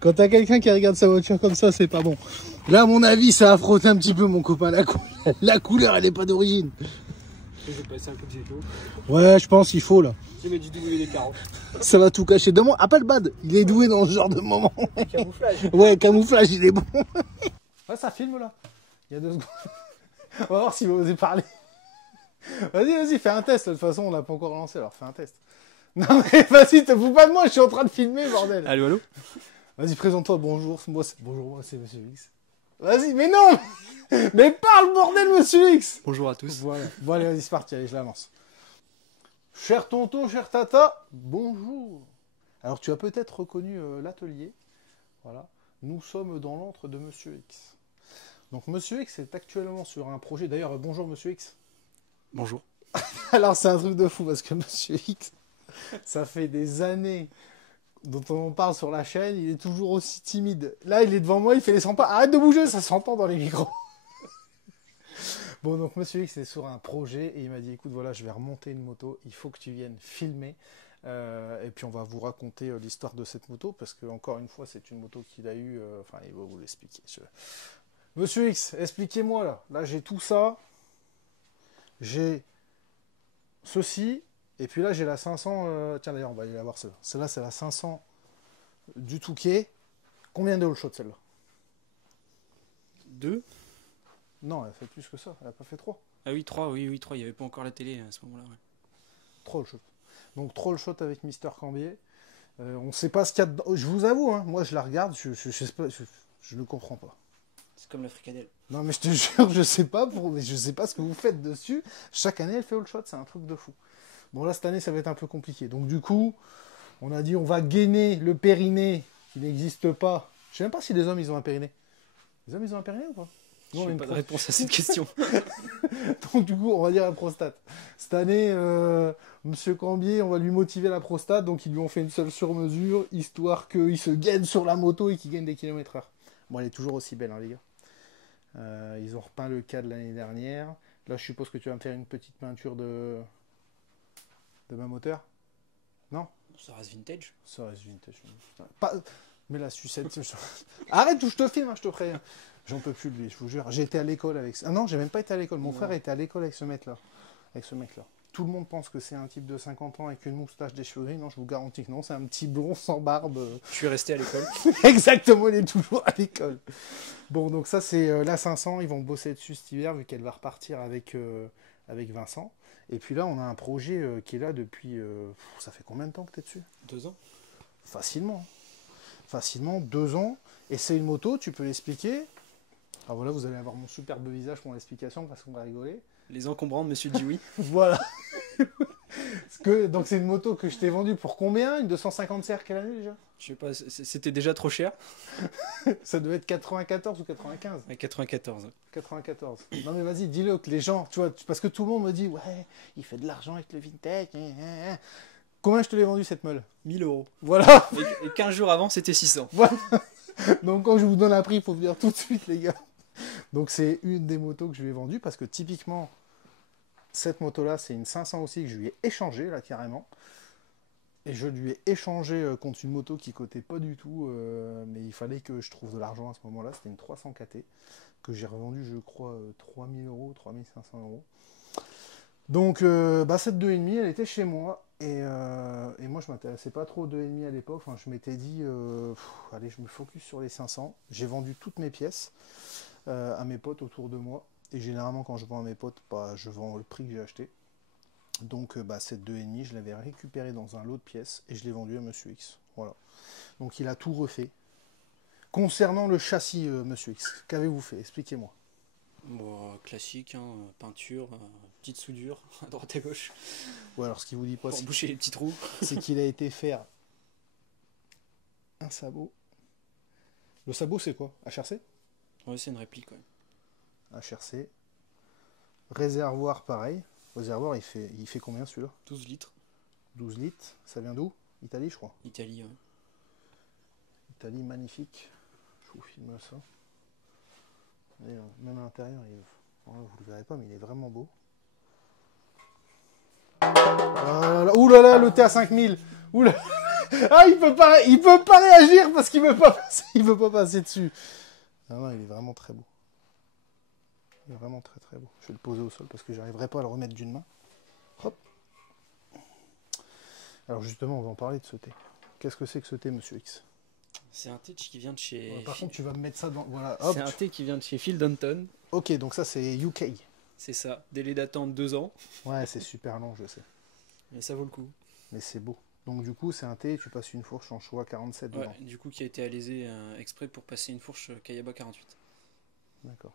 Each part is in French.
Quand t'as quelqu'un qui regarde sa voiture comme ça, c'est pas bon. Là, à mon avis, ça a frotté un petit peu, mon copain. La couleur, elle est pas d'origine. Je vais passer un coup de veto. Ouais, je pense qu'il faut, là. Je vais mettre du double des 40. Ça va tout cacher. Demande, appelle Bad. Il est doué dans ce genre de moment. Camouflage. Ouais, camouflage, il est bon. Ouais, ça filme, là. Il y a 2 secondes. On va voir s'il va oser parler. Vas-y, fais un test. De toute façon, on l'a pas encore lancé, alors fais un test. Non, mais vas-y, te fous pas de moi, je suis en train de filmer, bordel. Allô, allô. Vas-y, présente-toi, bonjour, moi c'est Monsieur X. Vas-y, mais non. Mais parle, bordel, Monsieur X. Bonjour à tous. Voilà. Bon, allez, vas-y, c'est parti, allez, je la lance. Cher tonton, cher tata, bonjour. Alors, tu as peut-être reconnu l'atelier. Voilà. Nous sommes dans l'antre de Monsieur X. Donc, Monsieur X est actuellement sur un projet. D'ailleurs, bonjour, Monsieur X. Bonjour. Alors, c'est un truc de fou parce que Monsieur X, ça fait des années dont on en parle sur la chaîne, il est toujours aussi timide. Là, il est devant moi, il fait les 100 pas. Arrête de bouger, ça s'entend dans les micros. Bon, donc Monsieur X est sur un projet et il m'a dit, écoute, voilà, je vais remonter une moto, il faut que tu viennes filmer. Et puis on va vous raconter l'histoire de cette moto, parce que encore une fois, c'est une moto qu'il a eue, enfin, il va vous l'expliquer. Monsieur X, expliquez-moi là. Là, j'ai tout ça. J'ai ceci. Et puis là, j'ai la 500. Tiens, d'ailleurs, on va aller la voir celle-là. Celle-là, c'est la 500 du Touquet. Combien de all shot celle-là? 2. Non, elle fait plus que ça. Elle n'a pas fait 3. Ah oui, 3, oui, 3. Il n'y avait pas encore la télé à ce moment-là. Ouais. 3 all shot. Donc 3 all shot avec Mister Cambier. On ne sait pas ce qu'il y a dedans. Je vous avoue, hein, moi je la regarde, je ne comprends pas. C'est comme la fricadelle. Non, mais je te jure, je sais pas ce que vous faites dessus. Chaque année, elle fait all shot, c'est un truc de fou. Bon, là, cette année, ça va être un peu compliqué. Donc, du coup, on a dit, on va gainer le périnée qui n'existe pas. Je sais même pas si les hommes, ils ont un périnée. Les hommes, ils ont un périnée ou pas? Je n'ai pas de réponse à cette question. Donc, du coup, on va dire la prostate. Cette année, Monsieur Cambier, on va lui motiver la prostate. Donc, ils lui ont fait une seule sur mesure, histoire qu'il se gaine sur la moto et qu'il gagne des kilomètres heure. Bon, elle est toujours aussi belle, hein, les gars. Ils ont repeint le cadre l'année dernière. Là, je suppose que tu vas me faire une petite peinture de ma moteur. Non? Ça reste vintage. Ça reste vintage. Pas... Mais la sucette... Arrête ou je te filme, hein, je te préviens. J'en peux plus de lui, je vous jure. J'ai été à l'école avec... Ah non, j'ai même pas été à l'école. Mon frère était à l'école avec ce mec-là. Tout le monde pense que c'est un type de 50 ans avec une moustache, des cheveux gris. Non, je vous garantis que non. C'est un petit blond sans barbe. Je suis resté à l'école. Exactement, il est toujours à l'école. Bon, donc ça, c'est la 500. Ils vont bosser dessus cet hiver, vu qu'elle va repartir avec Vincent. Et puis là, on a un projet qui est là depuis... ça fait combien de temps que tu es dessus? 2 ans. Facilement. Facilement, 2 ans. Et c'est une moto, tu peux l'expliquer. Alors voilà, vous allez avoir mon superbe visage pour l'explication, parce qu'on va rigoler. Les encombrants de Monsieur Dewey. Voilà. Donc c'est une moto que je t'ai vendue pour combien? Une 250 CR, quelle année déjà? Je sais pas, c'était déjà trop cher. Ça devait être 94 ou 95? À 94. 94. Non mais vas-y, dis-le, que les gens, tu vois, parce que tout le monde me dit, ouais, il fait de l'argent avec le vintage. Combien je te l'ai vendu cette meule? 1000 euros. Voilà. Et 15 jours avant, c'était 600. Voilà. Donc quand je vous donne un prix, il faut venir tout de suite, les gars. Donc c'est une des motos que je lui ai vendue, parce que typiquement, cette moto-là, c'est une 500 aussi que je lui ai échangée, là, carrément. Et je lui ai échangé contre une moto qui cotait pas du tout, mais il fallait que je trouve de l'argent à ce moment-là. C'était une 300 KT que j'ai revendue, je crois, 3000 euros, 3500 euros. Donc, cette 2,5, elle était chez moi. Et moi, je m'intéressais pas trop aux 2,5 à l'époque. Enfin, je m'étais dit, allez, je me focus sur les 500. J'ai vendu toutes mes pièces à mes potes autour de moi. Et généralement, quand je vends à mes potes, je vends le prix que j'ai acheté. Donc cette 2,5, je l'avais récupérée dans un lot de pièces et je l'ai vendue à Monsieur X. Voilà. Donc il a tout refait. Concernant le châssis, Monsieur X, qu'avez-vous fait? Expliquez-moi. Bon, classique, hein, peinture, petite soudure à droite et gauche. Ouais, alors ce qu'il vous dit pas, pour boucher les petits trous. C'est qu'il a été faire un sabot. Le sabot, c'est quoi? HRC? Ouais, c'est une réplique, ouais. HRC. Réservoir, pareil. Réservoir, il fait combien celui-là? 12 litres. 12 litres. Ça vient d'où? Italie, je crois. Italie, ouais. Italie, magnifique. Je vous filme ça. Et, même à l'intérieur, vous le verrez pas, mais il est vraiment beau. Ouh là là, le T à 5000. Ouh là. Ah, il peut pas réagir parce qu'il veut pas passer dessus. Non, non, il est vraiment très beau. Il est vraiment très très beau. Je vais le poser au sol parce que j'arriverai pas à le remettre d'une main. Hop. Alors justement, on va en parler de ce thé. Qu'est-ce que c'est que ce thé, Monsieur X? C'est un thé qui vient de chez. Par contre, tu vas me mettre ça dans. Voilà. Hop. C'est un thé qui vient de chez Phil Dunton. Ok, donc ça c'est UK. C'est ça. Délai d'attente 2 ans. Ouais, c'est super long, je sais. Mais ça vaut le coup. Mais c'est beau. Donc du coup, c'est un thé, tu passes une fourche en choix 47 dedans. Ouais, du coup, qui a été alésé exprès pour passer une fourche Kayaba 48. D'accord.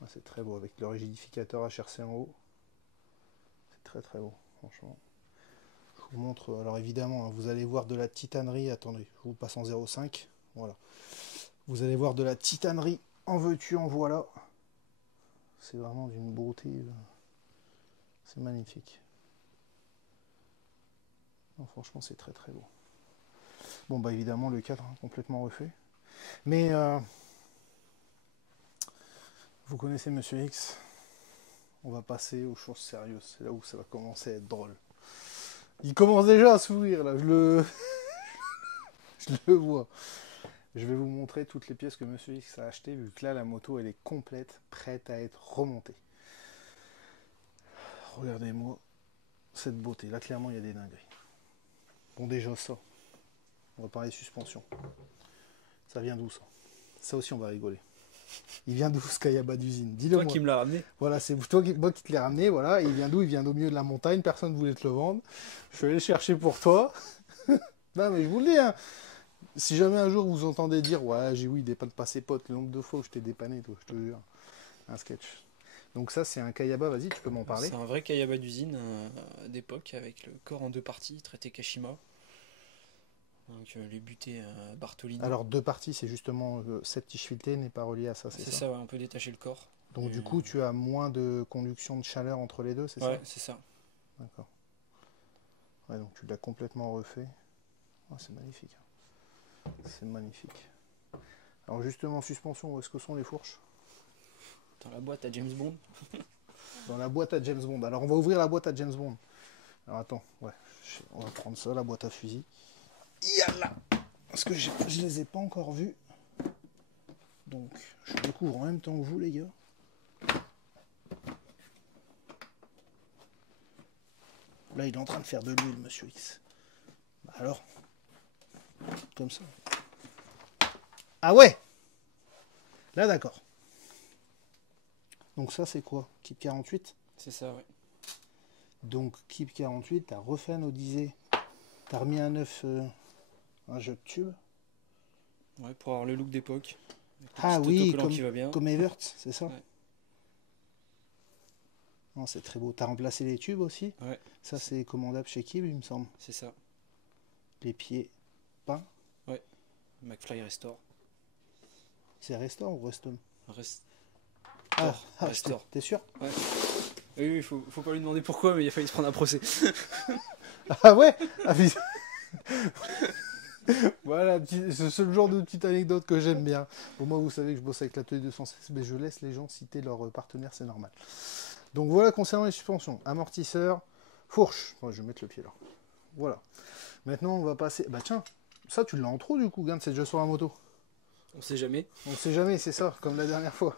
Ouais, c'est très beau avec le rigidificateur HRC en haut. C'est très très beau, franchement. Je vous montre. Alors évidemment, hein, vous allez voir de la titanerie. Attendez, je vous passe en 0,5. Voilà. Vous allez voir de la titanerie. En veux-tu, en voilà. C'est vraiment d'une beauté. C'est magnifique. Non, franchement, c'est très très beau. Bon, bah évidemment, le cadre hein, complètement refait. Mais vous connaissez Monsieur X. On va passer aux choses sérieuses. C'est là où ça va commencer à être drôle. Il commence déjà à sourire là. Je le vois. Je vais vous montrer toutes les pièces que Monsieur X a achetées, vu que là la moto elle est complète, prête à être remontée. Regardez-moi cette beauté. Là clairement il y a des dingueries. Bon déjà ça. On va parler suspension. Ça vient d'où ça? Ça aussi on va rigoler. Il vient d'où ce Kayaba d'usine? Dis-le moi. Toi qui me l'as ramené. Voilà, c'est moi qui te l'ai ramené. Voilà, il vient d'où? Il vient d'au milieu de la montagne. Personne ne voulait te le vendre. Je suis allé le chercher pour toi. Non mais je vous le dis. Hein. Si jamais un jour vous entendez dire ouais j'ai oui il dépanne pas ses potes le nombre de fois que je t'ai dépanné toi, je te jure. Un sketch. Donc ça c'est un Kayaba. Vas-y tu peux m'en parler. C'est un vrai Kayaba d'usine d'époque avec le corps en 2 parties, traité Kashima. Donc les butées Bartolini. Alors 2 parties, c'est justement cette tige filetée n'est pas reliée à ça, c'est C'est ça. ça, ouais, on peut détacher le corps. Donc du coup tu as moins de conduction de chaleur entre les deux, c'est ça? Ouais, c'est ça. D'accord. Ouais, donc tu l'as complètement refait. Oh, c'est magnifique. C'est magnifique. Alors justement suspension, où est-ce que sont les fourches? Dans la boîte à James Bond. Dans la boîte à James Bond. Alors on va ouvrir la boîte à James Bond. Alors attends, ouais, on va prendre ça, la boîte à fusil. Yalla. Parce que je les ai pas encore vus. Donc je découvre en même temps que vous les gars. Là il est en train de faire de l'huile Monsieur X. Bah alors. Comme ça. Ah ouais. Là d'accord. Donc ça c'est quoi? Kip 48? C'est ça, ouais. Donc Kip 48, t'as refait un Odyssey. T'as remis un neuf, un jeu de tube. Ouais, pour avoir le look d'époque. Ah oui, qui va bien. comme Evert, c'est ça? Ouais. Non, c'est très beau. T'as remplacé les tubes aussi? Ouais. Ça c'est commandable chez Kib, il me semble. C'est ça. Les pieds peints. Ouais. McFly Restore. C'est Restore ou Reston? Restore. T'es sûr? Ouais. Oui, faut pas lui demander pourquoi, mais il a failli se prendre un procès. Ah ouais. Voilà, c'est le genre de petite anecdote que j'aime bien. Bon, moi, vous savez que je bosse avec l'atelier 216, mais je laisse les gens citer leurs partenaires, c'est normal. Donc voilà, concernant les suspensions, amortisseur, fourche. Bon, je vais mettre le pied là. Voilà. Maintenant, on va passer... Bah tiens, ça, tu l'as en trop du coup, Gain, c'est déjà sur la moto. On sait jamais. On sait jamais, c'est ça, comme la dernière fois.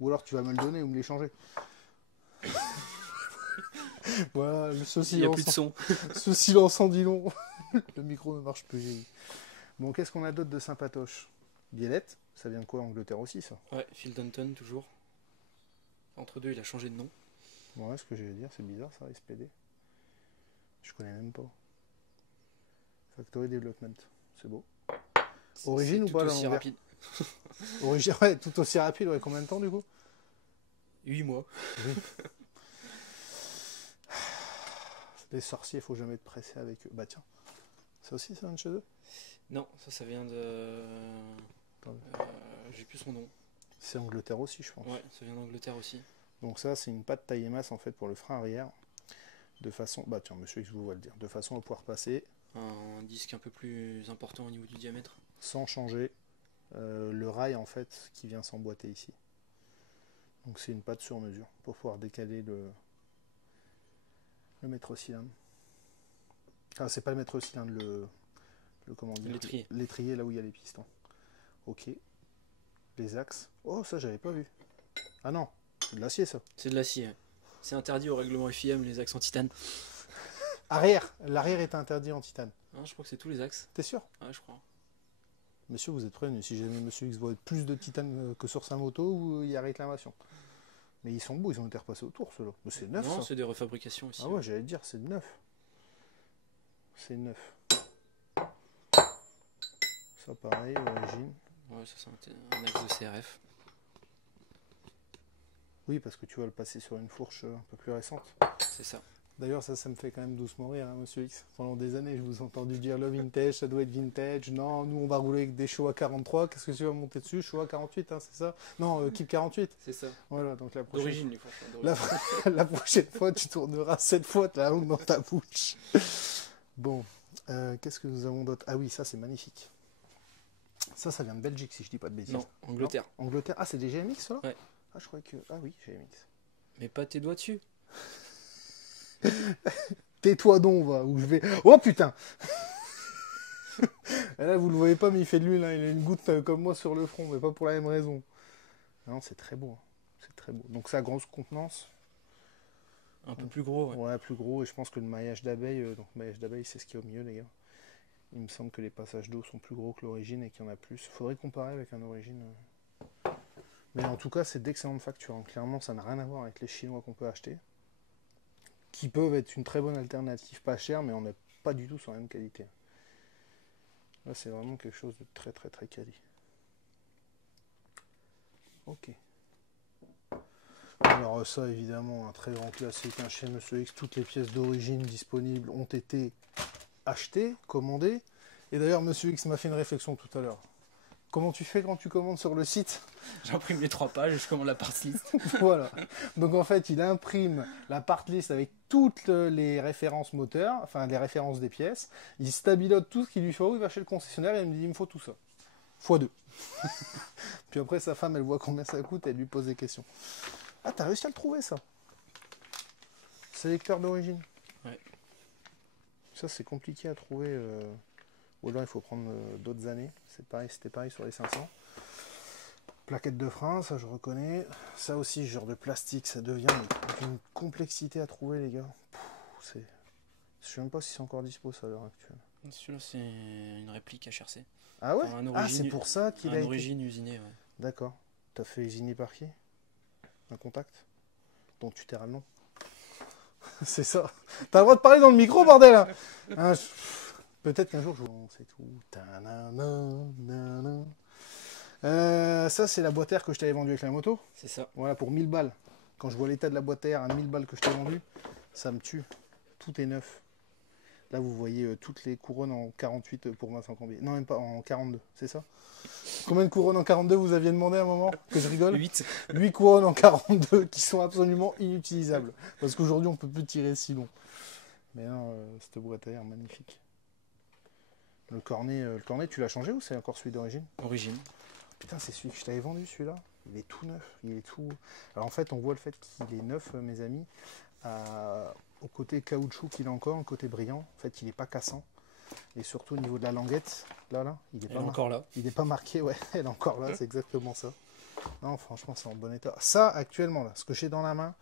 Ou alors tu vas me le donner ou me l'échanger. Voilà, Il n'y a plus de son. Ce silence en dit long. Le micro ne marche plus. Bon, qu'est-ce qu'on a d'autre de sympatoche? Biellette, ça vient de quoi? Angleterre aussi, ça? Ouais, Phil Dunton, toujours. Entre deux, il a changé de nom. Ouais, ce que j'allais dire, c'est bizarre ça, SPD. Je connais même pas. Factory Development, c'est beau. Origine ou pas tout aussi rapide. Origine, ouais, tout aussi rapide, ouais, combien de temps du coup? 8 mois. Oui. Les sorciers, faut jamais être pressé avec eux. Bah tiens, ça aussi, ça vient de chez eux? Non, ça vient de... j'ai plus son nom. C'est Angleterre aussi, je pense. Ouais, ça vient d'Angleterre aussi. Donc ça, c'est une patte taille et masse en fait pour le frein arrière. De façon... Bah tiens, Monsieur X vous va le dire. De façon à pouvoir passer... Un disque un peu plus important au niveau du diamètre. Sans changer le rail en fait qui vient s'emboîter ici. Donc c'est une patte sur mesure pour pouvoir décaler le maître cylindre. Enfin, c'est pas le maître cylindre, le comment dire, L'étrier. l'étrier, là où il y a les pistons. Ok. Les axes. Oh, ça, j'avais pas vu. Ah non, c'est de l'acier, ça. C'est de l'acier. Ouais. C'est interdit au règlement FIM, les axes en titane. Arrière. L'arrière est interdit en titane. Hein, je crois que c'est tous les axes. T'es sûr? Ouais, je crois. Monsieur, vous êtes prévenu. Si jamais Monsieur X voit plus de titane que sur sa moto, il y a réclamation. Mais ils sont beaux, ils ont été repassés autour, ceux-là. Mais c'est neuf, Non, ça. c'est des refabrications aussi. Ah ouais, j'allais te dire, c'est neuf. C'est neuf. Ça, pareil, origine. Ouais, ça c'est un axe de CRF. Oui, parce que tu vas le passer sur une fourche un peu plus récente. C'est ça. D'ailleurs, ça me fait quand même doucement rire, hein, Monsieur X. Pendant des années, je vous ai entendu dire le vintage, ça doit être vintage. Non, nous, on va rouler avec des Showa 43. Qu'est-ce que tu vas monter dessus? Showa 48, hein, c'est ça? Non, Kip 48. C'est ça. Voilà, donc la prochaine, D'origine, les fourches. D'origine. la prochaine fois, tu tourneras 7 fois ta langue dans ta bouche. Bon, qu'est-ce que nous avons d'autre? Ah oui, ça, c'est magnifique. Ça vient de Belgique, si je dis pas de bêtises. Non, Angleterre. Non, Angleterre. Ah, c'est des GMX, ça là? Ouais. Ah, je croyais que... Ah oui, GMX. Mais pas tes doigts dessus. Tais-toi donc, va, où je vais... Oh, putain. Et là, vous le voyez pas, mais il fait de l'huile, hein. Il a une goutte comme moi sur le front, mais pas pour la même raison. Non, c'est très beau. Hein. C'est très beau. Donc ça, grosse contenance. Un peu plus gros, ouais. Ouais, plus gros, et je pense que le maillage d'abeille, donc le maillage d'abeille, c'est ce qu'il y a au milieu, les gars. Il me semble que les passages d'eau sont plus gros que l'origine et qu'il y en a plus. Faudrait comparer avec un origine. Mais en tout cas, c'est d'excellente facture. Hein. Clairement, ça n'a rien à voir avec les Chinois qu'on peut acheter. Qui peuvent être une très bonne alternative, pas chère, mais on n'est pas du tout sur la même qualité. Là, c'est vraiment quelque chose de très très très quali. Ok. Alors ça, évidemment, un très grand classique, hein, chez Monsieur X, toutes les pièces d'origine disponibles ont été achetées, commandées. Et d'ailleurs, Monsieur X m'a fait une réflexion tout à l'heure. Comment tu fais quand tu commandes sur le site? J'imprime les 3 pages et je commande la part list. Voilà. Donc en fait, il imprime la part list avec toutes les références moteurs, enfin les références des pièces. Il stabilote tout ce qu'il lui faut. Il va chez le concessionnaire et il me dit il me faut tout ça. Fois 2. Puis après, sa femme, elle voit combien ça coûte et elle lui pose des questions. Ah, t'as réussi à le trouver, ça? Sélecteur d'origine. Ouais. Ça, c'est compliqué à trouver. Ou alors, il faut prendre d'autres années. C'est pareil, c'était pareil sur les 500. Plaquette de frein, ça je reconnais. Ça aussi, ce genre de plastique, ça devient une complexité à trouver, les gars. Je sais même pas si c'est encore dispo, ça, à l'heure actuelle. Celui-là, c'est une réplique HRC. Ah ouais? Enfin, Ah, c'est pour ça qu'il a été... origine usinée, ouais. D'accord. T'as fait usiner par qui? Un contact? Dont tu t'es le nom. C'est ça. T'as le droit de parler dans le micro, bordel, hein. Peut-être qu'un jour, je vous... C'est tout. Ça, c'est la boîte air que je t'avais vendue avec la moto. C'est ça. Voilà, pour 1000 balles. Quand je vois l'état de la boîte air à 1000 balles que je t'ai vendue, ça me tue. Tout est neuf. Là, vous voyez toutes les couronnes en 48 pour Vincent Cambier. Non, même pas, en 42, c'est ça? Combien de couronnes en 42 vous aviez demandé à un moment? Que je rigole? 8. 8 couronnes en 42 qui sont absolument inutilisables. Parce qu'aujourd'hui, on peut plus tirer si long. Mais non, cette boîte à air magnifique. Le cornet, tu l'as changé ou c'est encore celui d'origine? Origine. Putain, c'est celui que je t'avais vendu, celui-là. Il est tout neuf. Il est tout... Alors en fait, on voit le fait qu'il est neuf, mes amis, au côté caoutchouc qu'il a encore, au côté brillant. En fait, il n'est pas cassant. Et surtout au niveau de la languette, là, il est pas encore là. Il n'est pas marqué, ouais, elle est encore là, c'est exactement ça. Non, franchement, c'est en bon état. Ça, actuellement, là, ce que j'ai dans la main,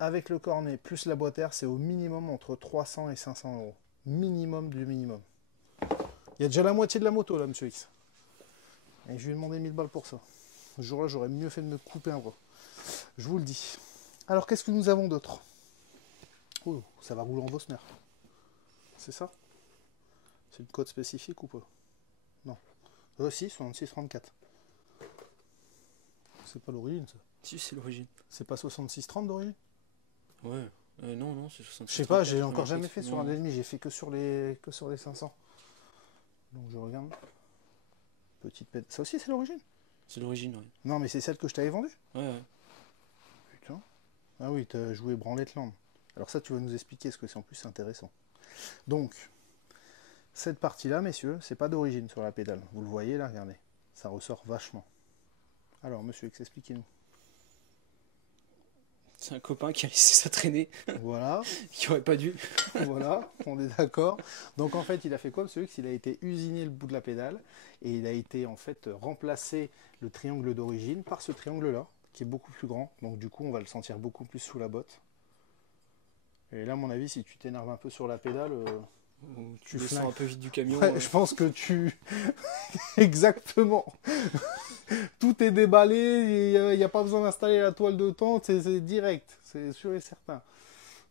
avec le cornet plus la boîte air, c'est au minimum entre 300 et 500 euros. Minimum du minimum. Il y a déjà la moitié de la moto, là, monsieur X. Et je lui ai demandé 1000 balles pour ça. Ce jour-là, j'aurais mieux fait de me couper un bras. Je vous le dis. Alors, qu'est-ce que nous avons d'autre? Oh, ça va rouler en Vosner. C'est ça? C'est une code spécifique ou pas? Non. Si, 6634. C'est pas l'origine, ça? Si, c'est l'origine. C'est pas 6630 d'origine? Ouais. Non, c'est 66. Je sais pas, j'ai encore jamais fait sur un demi, j'ai fait que sur les 500. Donc je regarde. Petite pète. Ça aussi, c'est l'origine? C'est l'origine, ouais. Non, mais c'est celle que je t'avais vendue? Ouais. Putain. Ah oui, t'as joué Branlette Land. Alors ça, tu vas nous expliquer ce que c'est. En plus, c'est intéressant. Donc, cette partie-là, messieurs, c'est pas d'origine sur la pédale. Vous le voyez là, regardez. Ça ressort vachement. Alors, monsieur X, expliquez-nous. C'est un copain qui a laissé ça traîner, Voilà, qui aurait pas dû. voilà, on est d'accord. Donc en fait, il a fait quoi, monsieur X? Il a été usiné le bout de la pédale et il a été en fait remplacé le triangle d'origine par ce triangle-là, qui est beaucoup plus grand. Donc du coup, on va le sentir beaucoup plus sous la botte. Et là, à mon avis, si tu t'énerves un peu sur la pédale, Ou tu tu descends flingues. un peu vite du camion. Ouais, je pense que tu... Exactement. Tout est déballé, il n'y a pas besoin d'installer la toile de tente, c'est direct, c'est sûr et certain.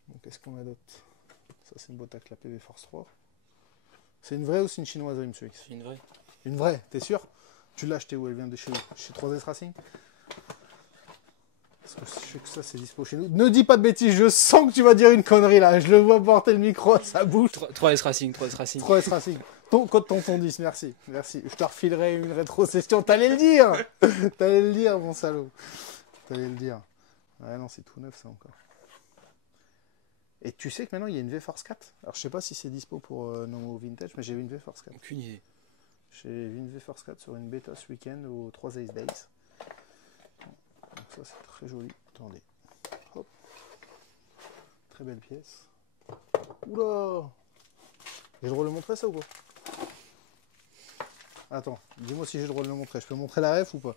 Donc qu'est-ce qu'on a d'autre? Ça c'est une boîte à clapper V-Force 3. C'est une vraie ou c'est une chinoiserie, monsieur X? C'est une vraie. Une vraie, t'es sûr? Tu l'as achetée où? Elle vient de chez où? Chez 3S Racing? Parce que je sais que ça c'est dispo chez nous. Ne dis pas de bêtises, je sens que tu vas dire une connerie là. Je le vois porter le micro à sa bouche. 3S Racing, 3S Racing. 3S Racing. Code tonton 10, merci. Merci. Je te refilerai une rétrocession. T'allais le dire. T'allais le dire, mon salaud. T'allais le dire. Ouais, non, c'est tout neuf ça encore. Et tu sais que maintenant il y a une V-Force 4. Alors je sais pas si c'est dispo pour nos vintage, mais j'ai vu une V-Force 4. Aucune idée. J'ai vu une V-Force 4 sur une bêta ce week-end au 3 Ace Days. Donc ça c'est très joli. Attendez. Hop. Très belle pièce. Oula! J'ai le droit de le montrer ça ou pas? Attends, dis-moi si j'ai le droit de le montrer. Je peux montrer la ref ou pas?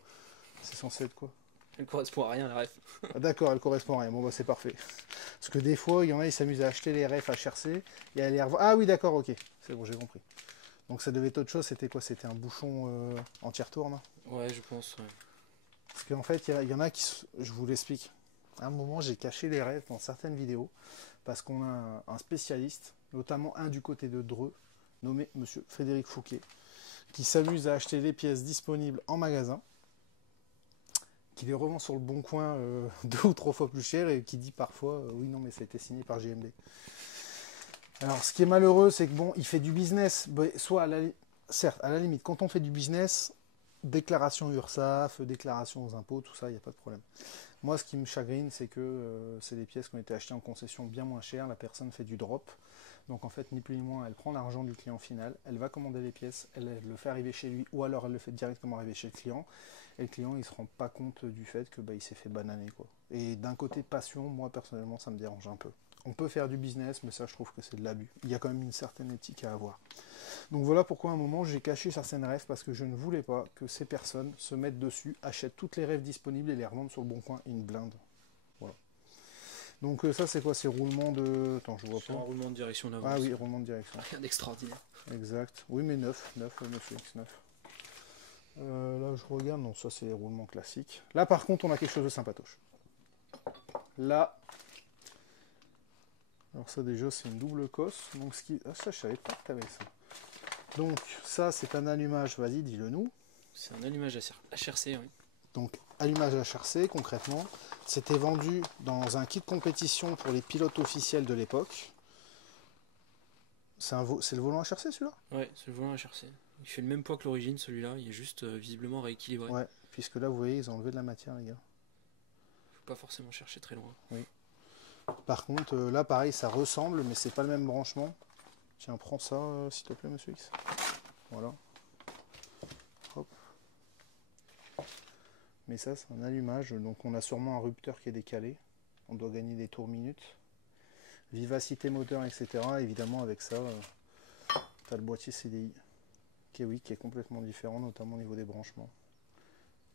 C'est censé être quoi? Elle correspond à rien, la ref. Ah, d'accord, elle correspond à rien. Bon bah c'est parfait. Parce que des fois, il y en a, ils s'amusent à acheter les refs HRC et à les revoir. Ah oui d'accord, ok. C'est bon, j'ai compris. Donc ça devait être autre chose, c'était quoi? C'était un bouchon anti-retourne? Ouais, je pense. Ouais. Parce qu'en fait, il y en a qui... Je vous l'explique. À un moment, j'ai caché les refs dans certaines vidéos parce qu'on a un spécialiste, notamment un du côté de Dreux, nommé Monsieur Frédéric Fouquet, qui s'amuse à acheter les pièces disponibles en magasin, qui les revend sur le bon coin 2 ou 3 fois plus cher et qui dit parfois oui non mais ça a été signé par GMD. Alors ce qui est malheureux c'est que bon il fait du business, soit certes à la limite quand on fait du business, déclaration URSAF, déclaration aux impôts, tout ça il n'y a pas de problème. Moi ce qui me chagrine c'est que c'est des pièces qui ont été achetées en concession bien moins chères, la personne fait du drop. Donc en fait, ni plus ni moins, elle prend l'argent du client final, elle va commander les pièces, elle le fait arriver chez lui, ou alors elle le fait directement arriver chez le client, et le client il se rend pas compte du fait que il s'est fait bananer quoi. Et d'un côté passion, moi personnellement ça me dérange un peu. On peut faire du business, mais ça je trouve que c'est de l'abus. Il y a quand même une certaine éthique à avoir. Donc voilà pourquoi à un moment j'ai caché certaines rêves parce que je ne voulais pas que ces personnes se mettent dessus, achètent toutes les rêves disponibles et les revendent sur le bon coin une blinde. Voilà. Donc ça c'est quoi? C'est roulement de... Attends, je vois C'est pas. un roulement de direction d'avance. Ah oui, roulement de direction. Rien d'extraordinaire. Exact. Oui mais 9, monsieur X9. Là je regarde, non ça c'est les roulements classiques. Là par contre on a quelque chose de sympatoche. Là, alors ça déjà c'est une double cosse. Donc ce qui... Ah ça je savais pas que t'avais ça. Donc ça c'est un allumage, vas-y dis-le nous. C'est un allumage HRC, oui. Donc allumage HRC concrètement. C'était vendu dans un kit compétition pour les pilotes officiels de l'époque. C'est le volant HRC celui-là? Ouais, c'est le volant HRC. Il fait le même poids que l'origine, celui-là. Il est juste visiblement rééquilibré. Ouais, puisque là vous voyez ils ont enlevé de la matière les gars. Faut pas forcément chercher très loin. Oui. Par contre là pareil ça ressemble mais c'est pas le même branchement. Tiens prends ça s'il te plaît monsieur X. Voilà. Hop. Mais ça c'est un allumage, donc on a sûrement un rupteur qui est décalé. On doit gagner des tours minutes. Vivacité moteur, etc. Évidemment avec ça, tu as le boîtier CDI qui est complètement différent, notamment au niveau des branchements.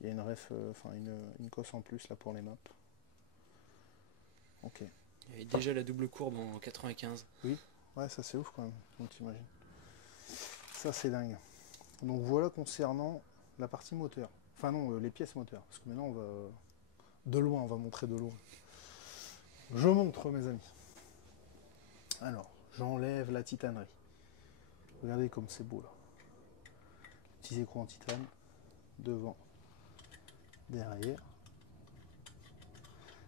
Il y a une ref, une cosse en plus là pour les maps. Ok. Il y avait déjà la double courbe en 95. Oui, ouais ça c'est ouf quand même, donc t'imagines. Ça c'est dingue. Donc voilà concernant la partie moteur. Enfin non, les pièces moteurs. Parce que maintenant on va de loin, on va montrer de loin. Je montre mes amis. Alors, j'enlève la titanerie. Regardez comme c'est beau là. Petits écrans en titane. Devant. Derrière.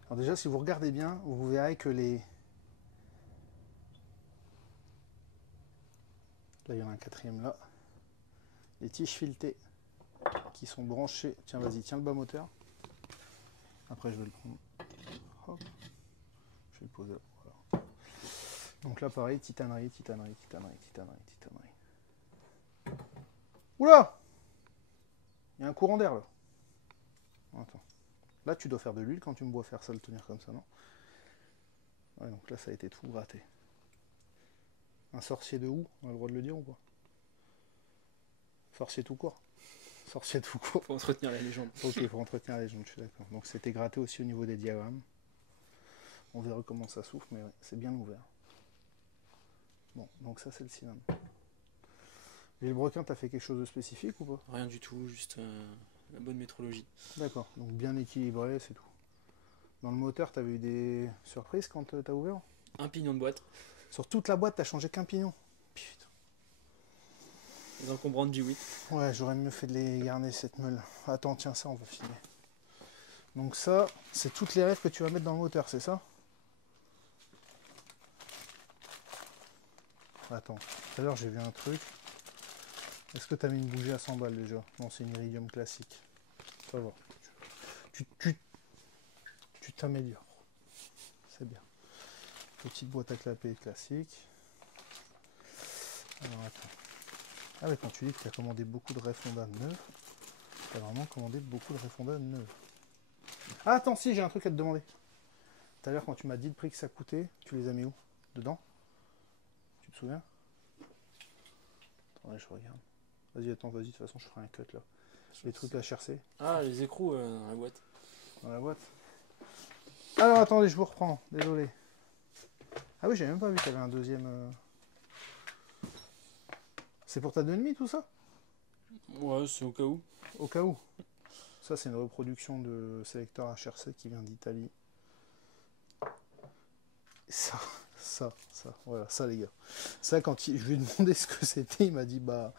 Alors déjà, si vous regardez bien, vous verrez que les... Là, il y en a un quatrième là. Les tiges filetées qui sont branchées. Tiens, vas-y, tiens le bas moteur. Après, je vais le prendre. Hop. Je vais le poser là. Voilà. Donc là, pareil, titanerie. Oula! Il y a un courant d'air là. Attends. Là, tu dois faire de l'huile quand tu me vois faire ça, le tenir comme ça, non? Ouais, donc là, ça a été tout gratté. Un sorcier de où? On a le droit de le dire ou pas? Sorcier tout court. Sorcier tout court. Pour entretenir la légende. Ok, pour entretenir la légende, je suis d'accord. Donc c'était gratté aussi au niveau des diagrammes. On verra comment ça souffle, mais ouais, c'est bien ouvert. Bon, donc ça c'est le cylindre. Et le broquin, t'as fait quelque chose de spécifique ou pas? Rien du tout, juste la bonne métrologie. D'accord, donc bien équilibré, c'est tout. Dans le moteur, t'avais eu des surprises quand t'as ouvert? Un pignon de boîte, Sur toute la boîte, t'as changé qu'un pignon. Putain. les encombrantes du 8. Ouais, j'aurais mieux fait de les garder cette meule. Attends, tiens, ça, on va filmer. Donc ça, c'est toutes les rêves que tu vas mettre dans le moteur, c'est ça? Attends, tout à l'heure j'ai vu un truc. Est-ce que tu as mis une bougie à 100 balles déjà? Non, c'est une iridium classique. Ça va. Tu t'améliores. C'est bien. Petite boîte à clapet classique. Alors attends. Ah ouais, quand tu dis que tu as commandé beaucoup de réfondades neuves, tu as vraiment commandé beaucoup de réfondades neuves. Ah attends, si, j'ai un truc à te demander. Tout à l'heure, quand tu m'as dit le prix que ça coûtait, tu les as mis où? Dedans? Tu te souviens? Attends, je regarde. Vas-y, attends, vas-y, de toute façon, je ferai un cut là. Les trucs HRC. Ah, les écrous dans la boîte. Dans la boîte. Alors, attendez, je vous reprends. Désolé. Ah oui, j'avais même pas vu qu'il y avait un deuxième... C'est pour ta 2,5 tout ça? Ouais, c'est au cas où. Au cas où. Ça, c'est une reproduction de sélecteur HRC qui vient d'Italie. Voilà, ça les gars. Ça, je lui ai demandé ce que c'était, il m'a dit, bah,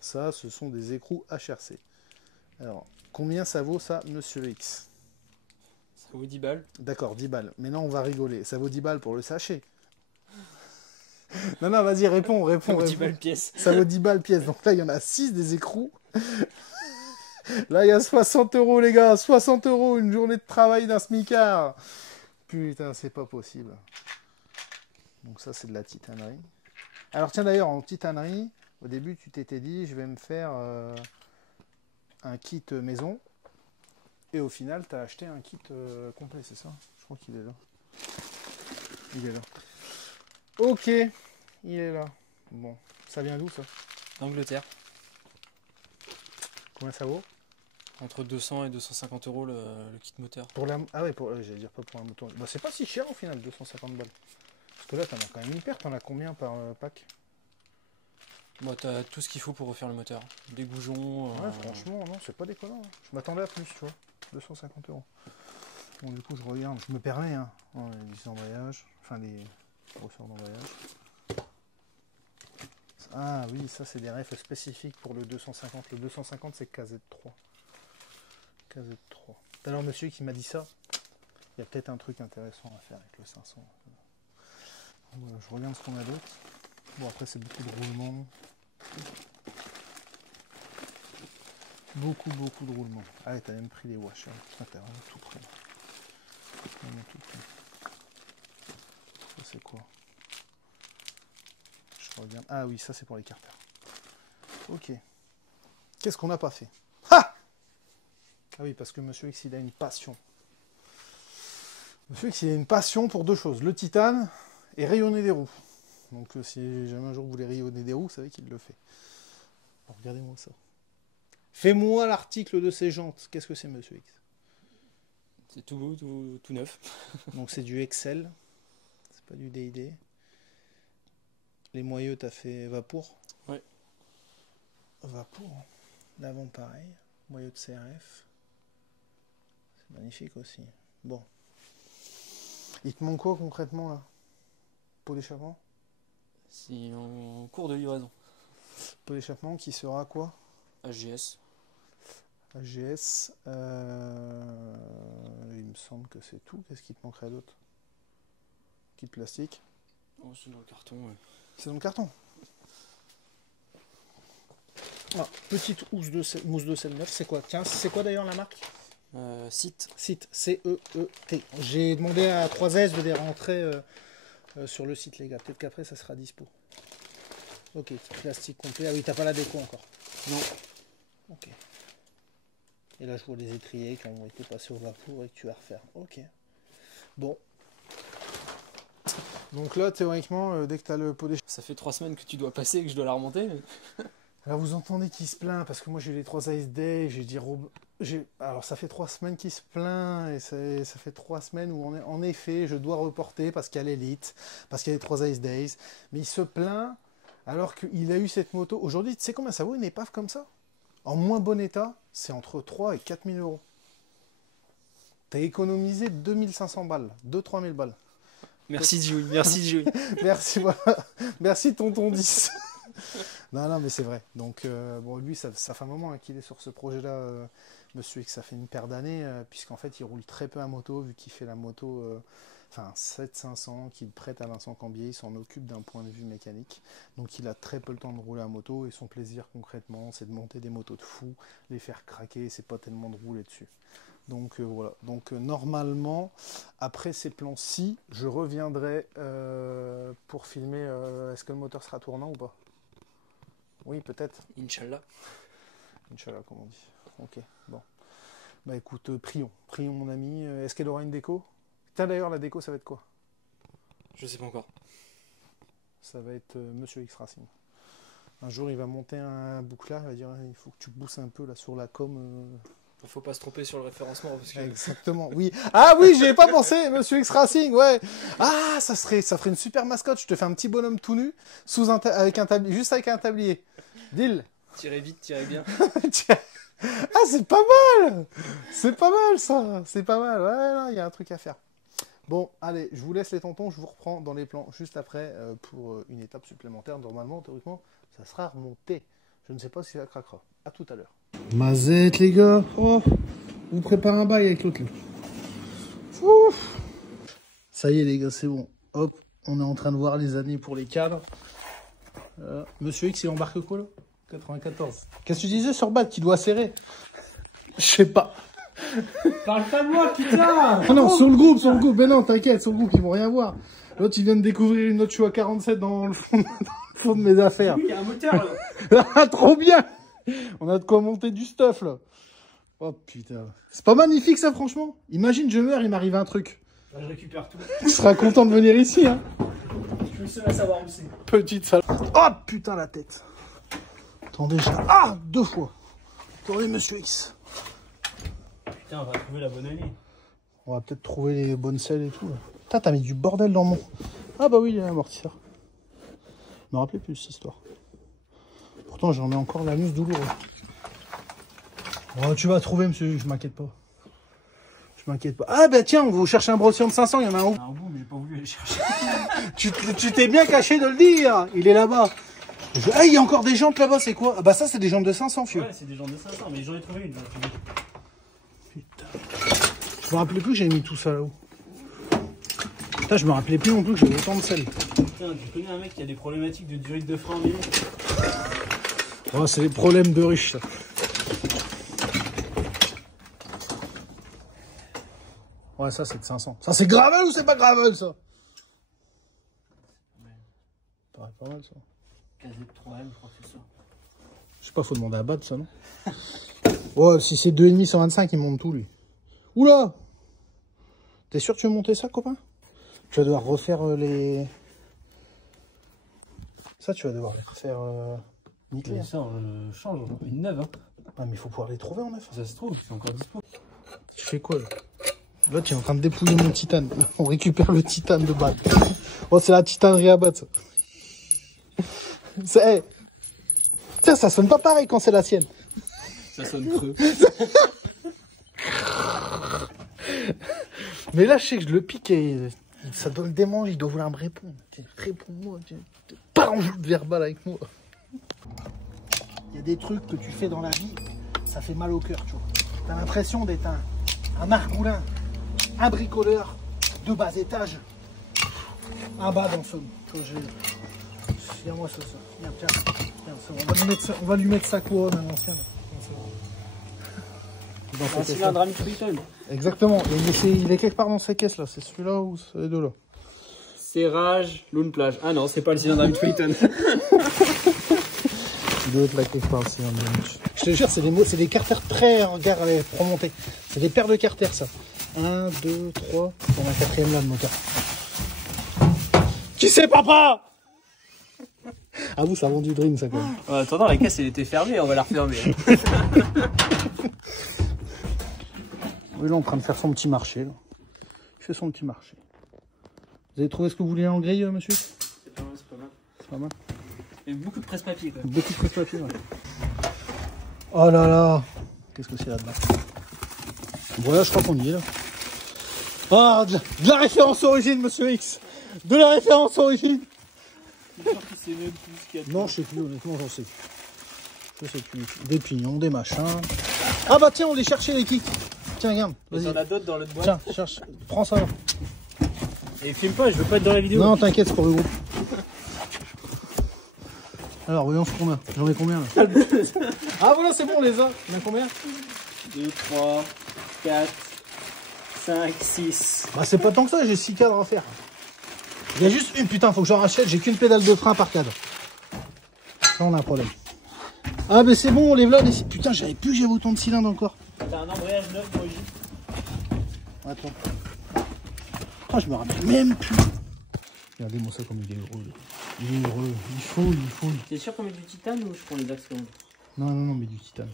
ça, ce sont des écrous HRC. Alors, combien ça vaut ça, monsieur X? Ça vaut 10 balles. D'accord, 10 balles. Mais non, on va rigoler. Ça vaut 10 balles pour le sachet. Non, vas-y, réponds. Ça vaut 10 balles pièce. Ça vaut 10 balles pièce. Donc là, il y en a 6 des écrous. Là, il y a 60 euros, les gars. 60 euros, une journée de travail d'un smicard. Putain, c'est pas possible. Donc ça, c'est de la titanerie. Alors tiens, d'ailleurs, en titanerie, au début, tu t'étais dit, je vais me faire un kit maison. Et au final, tu as acheté un kit complet, c'est ça? Je crois qu'il est là. Il est là. Ok, il est là. Bon, ça vient d'où ça? D'Angleterre. Combien ça vaut? Entre 200 et 250 euros le kit moteur. Pour la... Ah ouais, j'allais dire pas pour un moteur. Bah, c'est pas si cher au final, 250 balles. Parce que là, t'en as quand même une paire. T'en as combien par pack? Bon, t'as tout ce qu'il faut pour refaire le moteur. Des goujons. Ouais, franchement, non, c'est pas déconnant. Je m'attendais à plus, tu vois. 250 euros. Bon, du coup, je regarde. Je me permets, hein. Les embrayages. Enfin, les ressorts d'embrayage. Ah oui, ça, c'est des refs spécifiques pour le 250. Le 250, c'est KZ3. KZ3. Tout à l'heure, monsieur qui m'a dit ça, il y a peut-être un truc intéressant à faire avec le 500. Voilà, je regarde ce qu'on a d'autre. Bon, après, c'est beaucoup de roulements. Beaucoup de roulements. Ah, ouais, t'as même pris les washers. Putain, t'as vraiment tout pris. Vraiment tout pris. Ça, c'est quoi? Je regarde. Ah oui, ça, c'est pour les carters. Ok. Qu'est-ce qu'on n'a pas fait? Ah! Ah oui, parce que Monsieur X, il a une passion. Monsieur X, il a une passion pour deux choses. Le titane et rayonner des roues. Donc si jamais un jour vous voulez rayonner des roues, vous savez qu'il le fait. Alors, regardez-moi ça. Fais-moi l'article de ces jantes. Qu'est-ce que c'est, Monsieur X? C'est tout beau, tout neuf. Donc c'est du Excel. C'est pas du DID. Les moyeux, t'as fait Vapour. Ouais. Vapour. L'avant, pareil. Moyeu de CRF. C'est magnifique aussi. Bon. Il te manque quoi concrètement là? Pot d'échappement? C'est en cours de livraison. Pot d'échappement qui sera quoi? HGS. HGS. Il me semble que c'est tout. Qu'est-ce qui te manquerait d'autre? Kit plastique. Oh, c'est dans le carton, ouais. C'est dans le carton. Ah, petite mousse de sel neuf, c'est quoi? Tiens, c'est quoi d'ailleurs la marque? Site. Site, C-E-E-T. J'ai demandé à 3S de les rentrer sur le site, les gars. Peut-être qu'après, ça sera dispo. Ok, plastique complet. Ah oui, t'as pas la déco encore? Non. Ok. Et là, je vois les étriers qui ont été passés au Vapour et que tu vas refaire. Ok. Bon. Donc là, théoriquement, dès que tu as le pot d'échappement... Ça fait 3 semaines que tu dois passer et que je dois la remonter. Alors vous entendez qu'il se plaint, parce que moi j'ai eu les 3 Ice Days, j'ai dit... Alors ça fait 3 semaines qu'il se plaint, et ça fait 3 semaines où en effet, je dois reporter parce qu'il y a l'élite, parce qu'il y a les 3 Ice Days. Mais il se plaint alors qu'il a eu cette moto. Aujourd'hui, tu sais combien ça vaut une épave comme ça? En moins bon état, c'est entre 3 et 4 000 euros. T'as économisé 2500 balles, 2-3 000 balles. Merci Joey, merci Joey. Merci, voilà. Merci tonton 10. Non, mais c'est vrai. Donc, bon, lui, ça fait un moment qu'il est sur ce projet-là, monsieur, et que ça fait une paire d'années, puisqu'en fait, il roule très peu à moto, vu qu'il fait la moto, 7500, qu'il prête à Vincent Cambier, il s'en occupe d'un point de vue mécanique. Donc, il a très peu le temps de rouler à moto, et son plaisir, concrètement, c'est de monter des motos de fou, les faire craquer, c'est pas tellement de rouler dessus. Donc voilà, donc normalement, après ces plans-ci, je reviendrai pour filmer, est-ce que le moteur sera tournant ou pas? Oui, peut-être. Inch'Allah. Inch'Allah, comme on dit. Ok, bon. Bah écoute, prions mon ami. Est-ce qu'elle aura une déco? Tiens, d'ailleurs, la déco, ça va être quoi? Je sais pas encore. Ça va être Monsieur X Racing. Un jour, il va monter un bouclard, il va dire, il faut que tu bousses un peu là sur la com. Faut pas se tromper sur le référencement parce que... Exactement, oui. Ah oui, j'y ai pas pensé, Monsieur X Racing, ouais. Ah, ça ferait une super mascotte. Je te fais un petit bonhomme tout nu, juste avec un tablier. Deal. Tirez vite, tirez bien. Ah, c'est pas mal. C'est pas mal ça. C'est pas mal. Ouais, là, il y a un truc à faire. Bon, allez, je vous laisse les tontons. Je vous reprends dans les plans juste après pour une étape supplémentaire. Normalement, théoriquement, ça sera remonté. Je ne sais pas si ça craquera. À tout à l'heure. Mazette, les gars. Oh, on prépare un bail avec l'autre. Ouf. Ça y est, les gars, c'est bon. Hop, on est en train de voir les années pour les cadres. Monsieur X, il embarque quoi, là? 94. Qu'est-ce que tu disais sur Bat qui doit serrer? Je sais pas. Parle pas de moi, putain. Ah non, sur le groupe. Mais non, t'inquiète, sur le groupe, ils vont rien voir. L'autre, il vient de découvrir une autre Showa 47 dans le fond de mes affaires. Oui, il y a un moteur, là. Ah, trop bien. On a de quoi monter du stuff, là. Oh, putain. C'est pas magnifique, ça, franchement? Imagine, je meurs, il m'arrive un truc. Là, je récupère tout. Tu seras content de venir ici, hein. Je suis le seul à savoir où c'est. Petite salle. Oh, putain, la tête. Attendez, ah, 2 fois. Attendez, Monsieur X. Putain, on va trouver la bonne année. On va peut-être trouver les bonnes selles et tout, là. Putain, t'as mis du bordel dans mon... Ah bah oui, il y a un amortisseur. Je me rappelais plus cette histoire. Pourtant, j'en ai encore l'anus douloureux. Oh, tu vas trouver, monsieur, je m'inquiète pas. Je m'inquiète pas. Ah bah tiens, on va vous chercher un brossillon de 500, il y en a un où? Un bout, mais j'ai pas voulu aller chercher. Tu t'es bien caché de le dire. Il est là-bas. Ah, il y a encore des jantes là-bas, c'est quoi? Ah bah ça, c'est des jantes de 500, fieu. Ouais, c'est des jantes de 500, mais j'en ai trouvé une. Putain. Je me rappelais plus que j'avais mis tout ça là-haut. Putain, je me rappelais plus non plus que j'avais autant de sel. Putain, tu connais un mec qui a des problématiques de durite de frein en vélo? Oh, c'est les problèmes de riches, ça. Ouais, ça, c'est de 500. Ça, c'est gravel ou c'est pas gravel, ça? Ça paraît pas mal, ça. KZ3M, je crois que c'est ça. Je sais pas, faut demander à Bad, ça, non? Ouais, si c'est 2,5 125, il monte tout, lui. Oula! T'es sûr que tu veux monter ça, copain? Tu vas devoir refaire les... Ça, tu vas devoir les refaire nickel. Ça, on change, on fait une neuve. Hein. Ah, mais il faut pouvoir les trouver en neuf. Ça se trouve, c'est encore dispo. Tu fais quoi, là? Là, tu es en train de dépouiller mon titane. On récupère le titane de Bad. Oh, c'est la titanerie à Bad, ça. Hey. Tiens, ça sonne pas pareil quand c'est la sienne. Ça sonne creux. Mais là, je sais que je le pique et ça doit le démanger, il doit vouloir me répondre. Réponds-moi, pas en joute verbal avec moi. Il y a des trucs que tu fais dans la vie, ça fait mal au cœur, tu vois. T'as l'impression d'être un margoulin, un bricoleur de bas étage, un bas dans ce... Viens-moi ça. Viens, tiens. On va lui mettre sa couronne à l'ancienne. Un cylindre à Triton. Exactement. Il est quelque part dans ces caisses là. C'est celui-là ou ces deux-là? Serrage, Lune Plage. Ah non, c'est pas le cylindre à Triton. Il doit être là quelque part le cylindre. Je te jure, c'est des carters très remontés. C'est des paires de carters ça. 1, 2, 3. On a un quatrième là de moteur. Qui c'est, papa? Ah vous, ça vend du dream, ça, quand même. En attendant, la caisse, elle était fermée, on va la refermer. Oui, là, en train de faire son petit marché, là. Il fait son petit marché. Vous avez trouvé ce que vous vouliez en grille, monsieur? C'est pas mal, c'est pas mal. C'est pas mal. Il y a beaucoup de presse-papier, quand même. Beaucoup de presse-papier, ouais. Oh là là. Qu'est-ce que c'est là-dedans? Voilà, je crois qu'on y est, là. Ah, de la référence origine, monsieur X. De la référence origine. Non, je sais plus, honnêtement, j'en sais plus. Je sais plus. Des pignons, des machins. Ah bah tiens, on les cherchait, les kicks. Tiens, regarde. Vas-y. On a d'autres dans l'autre boîte. Tiens, cherche. Prends ça, là. Et filme pas, je veux pas être dans la vidéo. Non, t'inquiète, c'est pour le groupe. Alors, voyons ce qu'on a. J'en ai combien, là? Ah voilà, c'est bon, on les a. On a combien? 2, 3, 4, 5, 6. Bah c'est pas tant que ça, j'ai 6 cadres à faire. Il y a juste une, putain, faut que j'en rachète, j'ai qu'une pédale de frein par cadre. Là on a un problème. Ah mais c'est bon, on les voilà, les... Putain, j'avais plus que j'avais autant de cylindres encore. T'as un embrayage neuf d'origine. Attends. Ah, je me rappelle même plus. Regardez-moi ça comme il est heureux. Il est heureux, il faut. T'es sûr qu'on met du titane ou je prends les axes quand même? Non, mais du titane.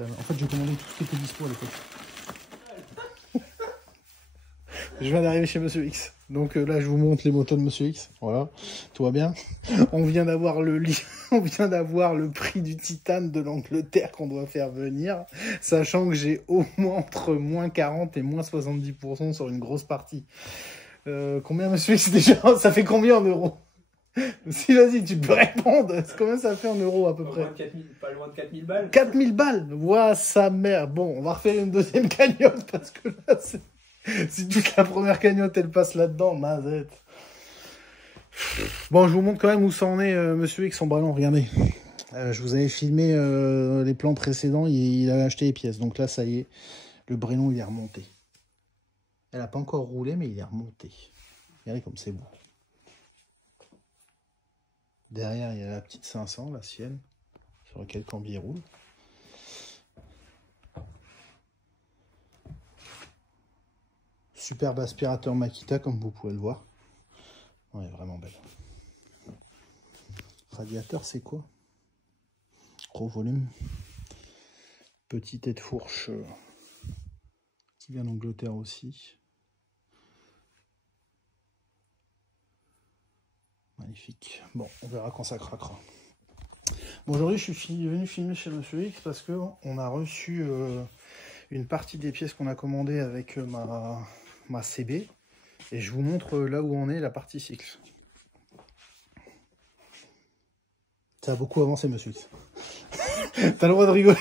En fait, j'ai commandé tout ce qui était dispo à l'époque. Je viens d'arriver chez Monsieur X. Donc là, je vous montre les motos de Monsieur X. Voilà, tout va bien. On vient d'avoir on vient d'avoir le prix du titane de l'Angleterre qu'on doit faire venir, sachant que j'ai au moins entre moins 40 et moins 70% sur une grosse partie. Combien, Monsieur X, déjà? Ça fait combien en euros? Si, vas-y, tu peux répondre. Combien ça fait en euros à peu près? Pas loin de 4000 balles. 4000 balles. Ouah, sa mère. Bon, on va refaire une deuxième cagnotte parce que là, si toute la première cagnotte, elle passe là-dedans, mazette. Bon, je vous montre quand même où ça en est, Monsieur X, son ballon. Regardez. Je vous avais filmé les plans précédents. Il avait acheté les pièces. Donc là, ça y est. Le brélon, il est remonté. Elle n'a pas encore roulé, mais il est remonté. Regardez comme c'est beau. Derrière, il y a la petite 500, la sienne, sur laquelle Cambi roule. Superbe aspirateur Makita, comme vous pouvez le voir. Ouais, vraiment belle. Radiateur, c'est quoi? Gros volume. Petite tête fourche qui vient d'Angleterre aussi. Magnifique. Bon, on verra quand ça craquera. Bon, aujourd'hui, je suis venu filmer chez Monsieur X parce qu'on a reçu une partie des pièces qu'on a commandées avec ma CB. Et je vous montre là où on est, la partie cycle. Ça a beaucoup avancé, Monsieur X. T'as le droit de rigoler.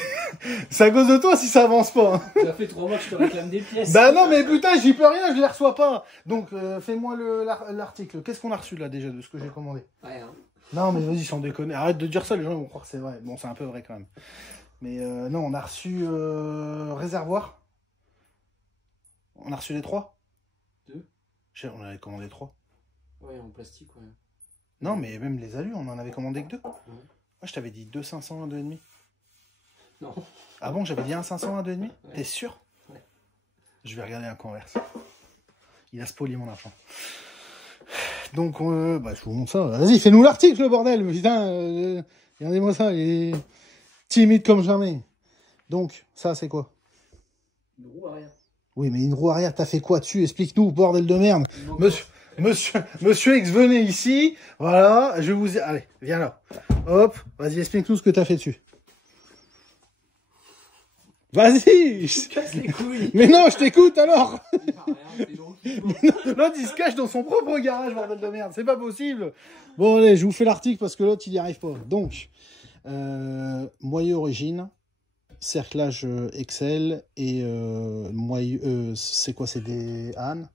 C'est à cause de toi si ça avance pas. Hein. Ça fait 3 mois que je te réclame des pièces. Bah non, mais putain, j'y peux rien, je les reçois pas. Donc, fais-moi l'article. Qu'est-ce qu'on a reçu là déjà de ce que j'ai commandé? Rien. Non, mais vas-y, sans déconner. Arrête de dire ça, les gens vont croire que c'est vrai. Bon, c'est un peu vrai quand même. Mais non, on a reçu réservoir. On a reçu les 3. 2. On avait commandé 3. Ouais, en plastique, ouais. Non, mais même les alus, on en avait commandé que 2. Ouais. Moi, je t'avais dit 2 500, 1 2,5. Non. Ah bon, j'avais dit 1 500, 1 2,5. Ouais. T'es sûr? Ouais. Je vais regarder un converse. Il a spolié mon argent. Donc, bah, je vous montre ça. Vas-y, fais-nous l'article, le bordel. Putain, regardez-moi ça. Il est timide comme jamais. Donc, ça, c'est quoi? Une roue arrière. Oui, mais une roue arrière, t'as fait quoi dessus? Explique-nous, bordel de merde. Monsieur X, venez ici. Voilà, je vous... Allez, viens là. Hop, vas-y, explique-nous ce que t'as fait dessus. Vas-y. Je casse les couilles. Mais non, je t'écoute alors. Rien, L'autre, il se cache dans son propre garage, bordel de merde. C'est pas possible. Bon, allez, je vous fais l'article parce que l'autre, il n'y arrive pas. Donc, moyeu origine, cerclage Excel et moyeu... c'est quoi? C'est des ânes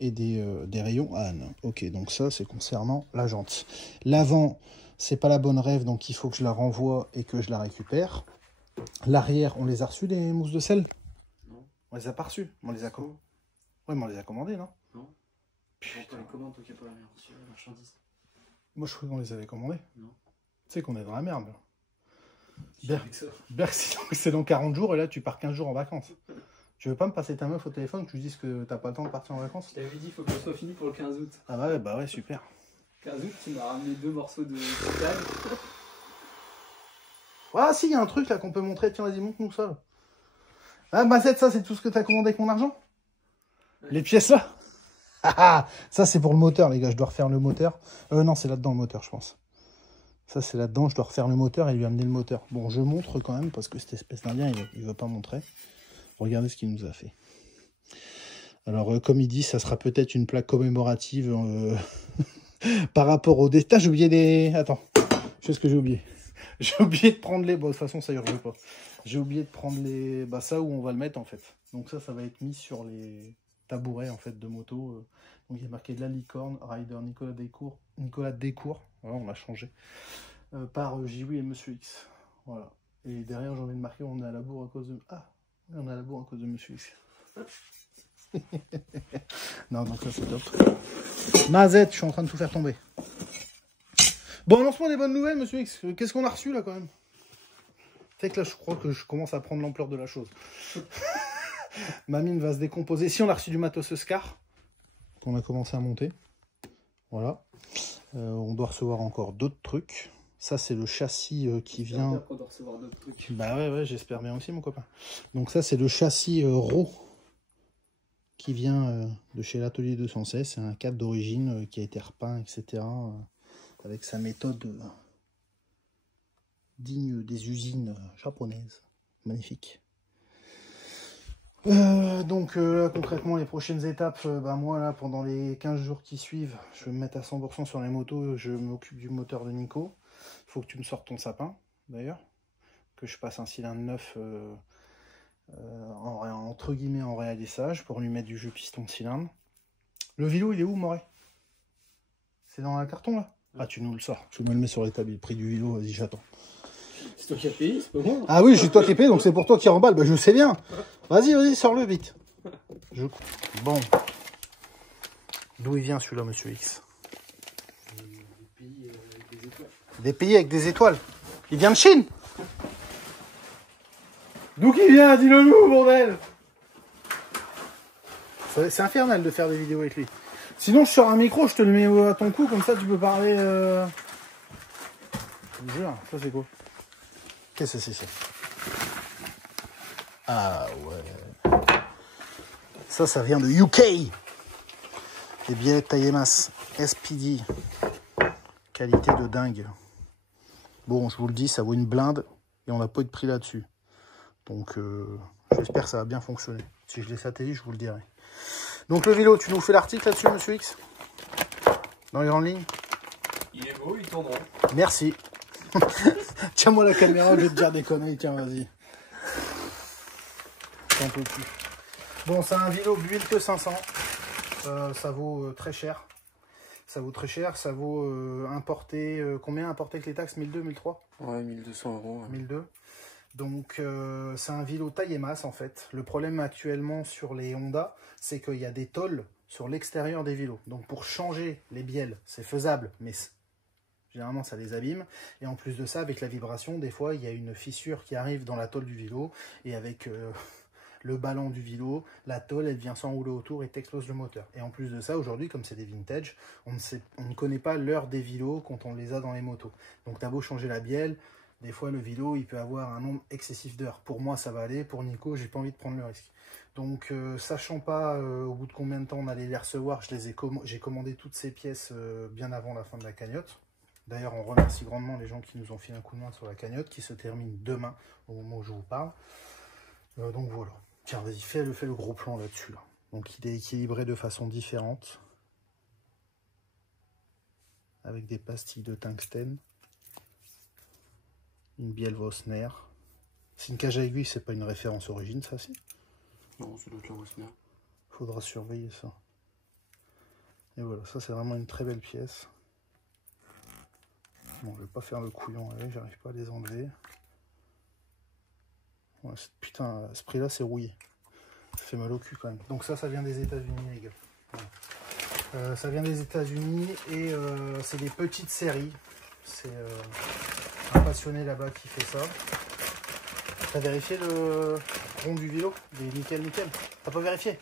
et des rayons ânes. Ok, donc ça, c'est concernant la jante. L'avant, c'est pas la bonne rêve, donc il faut que je la renvoie et que je la récupère. L'arrière, on les a reçus, des mousses de sel? Non. On les a pas reçus. On les a commandés. Ouais, mais on les a commandés, non? Non. Putain. Les commandes, toi qui n'as pas la marchandise. Moi, je croyais qu'on les avait commandés. Non. Tu sais qu'on est dans la merde. Bercy, C'est dans 40 jours et là, tu pars 15 jours en vacances. Tu veux pas me passer ta meuf au téléphone que tu dises que t'as pas le temps de partir en vacances? Je t'avais dit, il faut que ce soit fini pour le 15 août. Ah ouais, bah ouais, super. 15 août, tu m'as ramené 2 morceaux de titane. Ah si, il y a un truc là qu'on peut montrer. Tiens, vas-y, montre-nous ça. Là. Ah, Mazette, ça, c'est tout ce que t'as commandé avec mon argent? Ouais. Les pièces là? Ah, ça, c'est pour le moteur, les gars. Je dois refaire le moteur. Non, c'est là-dedans le moteur, je pense. Ça, c'est là-dedans. Je dois refaire le moteur et lui amener le moteur. Bon, je montre quand même parce que cette espèce d'Indien, il veut pas montrer. Regardez ce qu'il nous a fait. Alors, comme il dit, ça sera peut-être une plaque commémorative par rapport au destin. J'ai oublié des... Attends, je sais ce que j'ai oublié. J'ai oublié de prendre les... Bon, de toute façon, ça urge pas. J'ai oublié de prendre les... Bah, ça, où on va le mettre, en fait. Donc ça va être mis sur les tabourets, en fait, de moto. Donc, il y a marqué de la licorne, rider Nicolas Descours. Nicolas Descours. Voilà, on l'a changé. Par J.W. et Monsieur X. Voilà. Et derrière, j'ai envie de marquer, on est à la bourre à cause de... Ah, on est à la bourre à cause de Monsieur X. Non, donc ça, c'est top. Mazette, je suis en train de tout faire tomber. Bon, lance-moi des bonnes nouvelles, Monsieur X. Qu'est-ce qu'on a reçu, là, quand même? C'est que là, je crois que je commence à prendre l'ampleur de la chose. Ma mine va se décomposer. Si, on a reçu du matos Scar, qu'on a commencé à monter. Voilà. On doit recevoir encore d'autres trucs. Ça, c'est le châssis qui vient... On doit recevoir d'autres trucs. Bah ouais, j'espère bien aussi, mon copain. Donc ça, c'est le châssis RAW qui vient de chez l'Atelier 216. C'est un cadre d'origine qui a été repeint, etc. Avec sa méthode digne des usines japonaises. Magnifique. Donc là, concrètement, les prochaines étapes, moi, là, pendant les 15 jours qui suivent, je vais me mettre à 100% sur les motos. Je m'occupe du moteur de Nico. Il faut que tu me sortes ton sapin, d'ailleurs. Que je passe un cylindre neuf entre guillemets en réalissage pour lui mettre du jeu piston de cylindre. Le vélo, il est où, Moret? C'est dans un carton, là? Ah, tu nous le sors. Je me le mets sur l'établi. Le prix du vélo, vas-y, j'attends. C'est toi qui as payé, c'est pas moi. Ah oui, c'est toi qui as payé, donc c'est pour toi qui remballe. Bah, je sais bien. Vas-y, sors-le vite. Bon. D'où il vient celui-là, Monsieur X? Des pays avec des étoiles. Il vient de Chine. D'où qu'il vient? Dis-le nous, bordel. C'est infernal de faire des vidéos avec lui. Sinon, je sors un micro, je te le mets à ton cou, comme ça tu peux parler. Je vous jure, ça c'est quoi? Qu'est-ce que c'est ça? Ah ouais. Ça vient de UK. Des billets de Taillemas SPD. Qualité de dingue. Bon, je vous le dis, ça vaut une blinde et on n'a pas eu de prix là-dessus. Donc, j'espère que ça va bien fonctionner. Si je les satellite, je vous le dirai. Donc, le vélo, tu nous fais l'article là-dessus, Monsieur X? Dans les grandes lignes? Il est beau, il tourne rond. Merci. Tiens-moi la caméra, je vais te dire des conneries. Tiens, vas-y. J'en peux plus. Bon, c'est un vélo Buick 500. Ça vaut très cher. Ça vaut très cher. Ça vaut importé. Combien importé avec les taxes? 1200, 1300? Ouais, 1200 €. Ouais. 1200. Donc, c'est un vélo taille et masse, en fait. Le problème actuellement sur les Honda, c'est qu'il y a des tôles sur l'extérieur des vélos. Donc, pour changer les bielles, c'est faisable, mais généralement, ça les abîme. Et en plus de ça, avec la vibration, des fois, il y a une fissure qui arrive dans la tôle du vélo. Et avec le ballon du vélo, la tôle, elle vient s'enrouler autour et t'explose le moteur. Et en plus de ça, aujourd'hui, comme c'est des vintage, on ne connaît pas l'heure des vélos quand on les a dans les motos. Donc, t'as beau changer la bielle, des fois, le vélo, il peut avoir un nombre excessif d'heures. Pour moi, ça va aller. Pour Nico, j'ai pas envie de prendre le risque. Donc, sachant pas au bout de combien de temps on allait les recevoir, j'ai commandé toutes ces pièces bien avant la fin de la cagnotte. D'ailleurs, on remercie grandement les gens qui nous ont fait un coup de main sur la cagnotte, qui se termine demain, au moment où je vous parle. Donc voilà. Tiens, vas-y, fais le gros plan là-dessus. Là. Donc, il est équilibré de façon différente. Avec des pastilles de tungstène. Une bielle Vossner. C'est une cage à aiguille, c'est pas une référence origine, ça, si? Non, c'est l'autre la Vossner. Faudra surveiller ça. Et voilà, ça c'est vraiment une très belle pièce. Bon, je vais pas faire le couillon avec, j'arrive pas à les enlever. Ouais, putain, à ce prix-là, c'est rouillé. Ça fait mal au cul quand même. Donc ça vient des États-Unis, les gars. Voilà. Ça vient des États-Unis et c'est des petites séries. C'est un passionné là-bas qui fait ça. T'as vérifié rond du vélo. Il est nickel, nickel. T'as pas vérifié?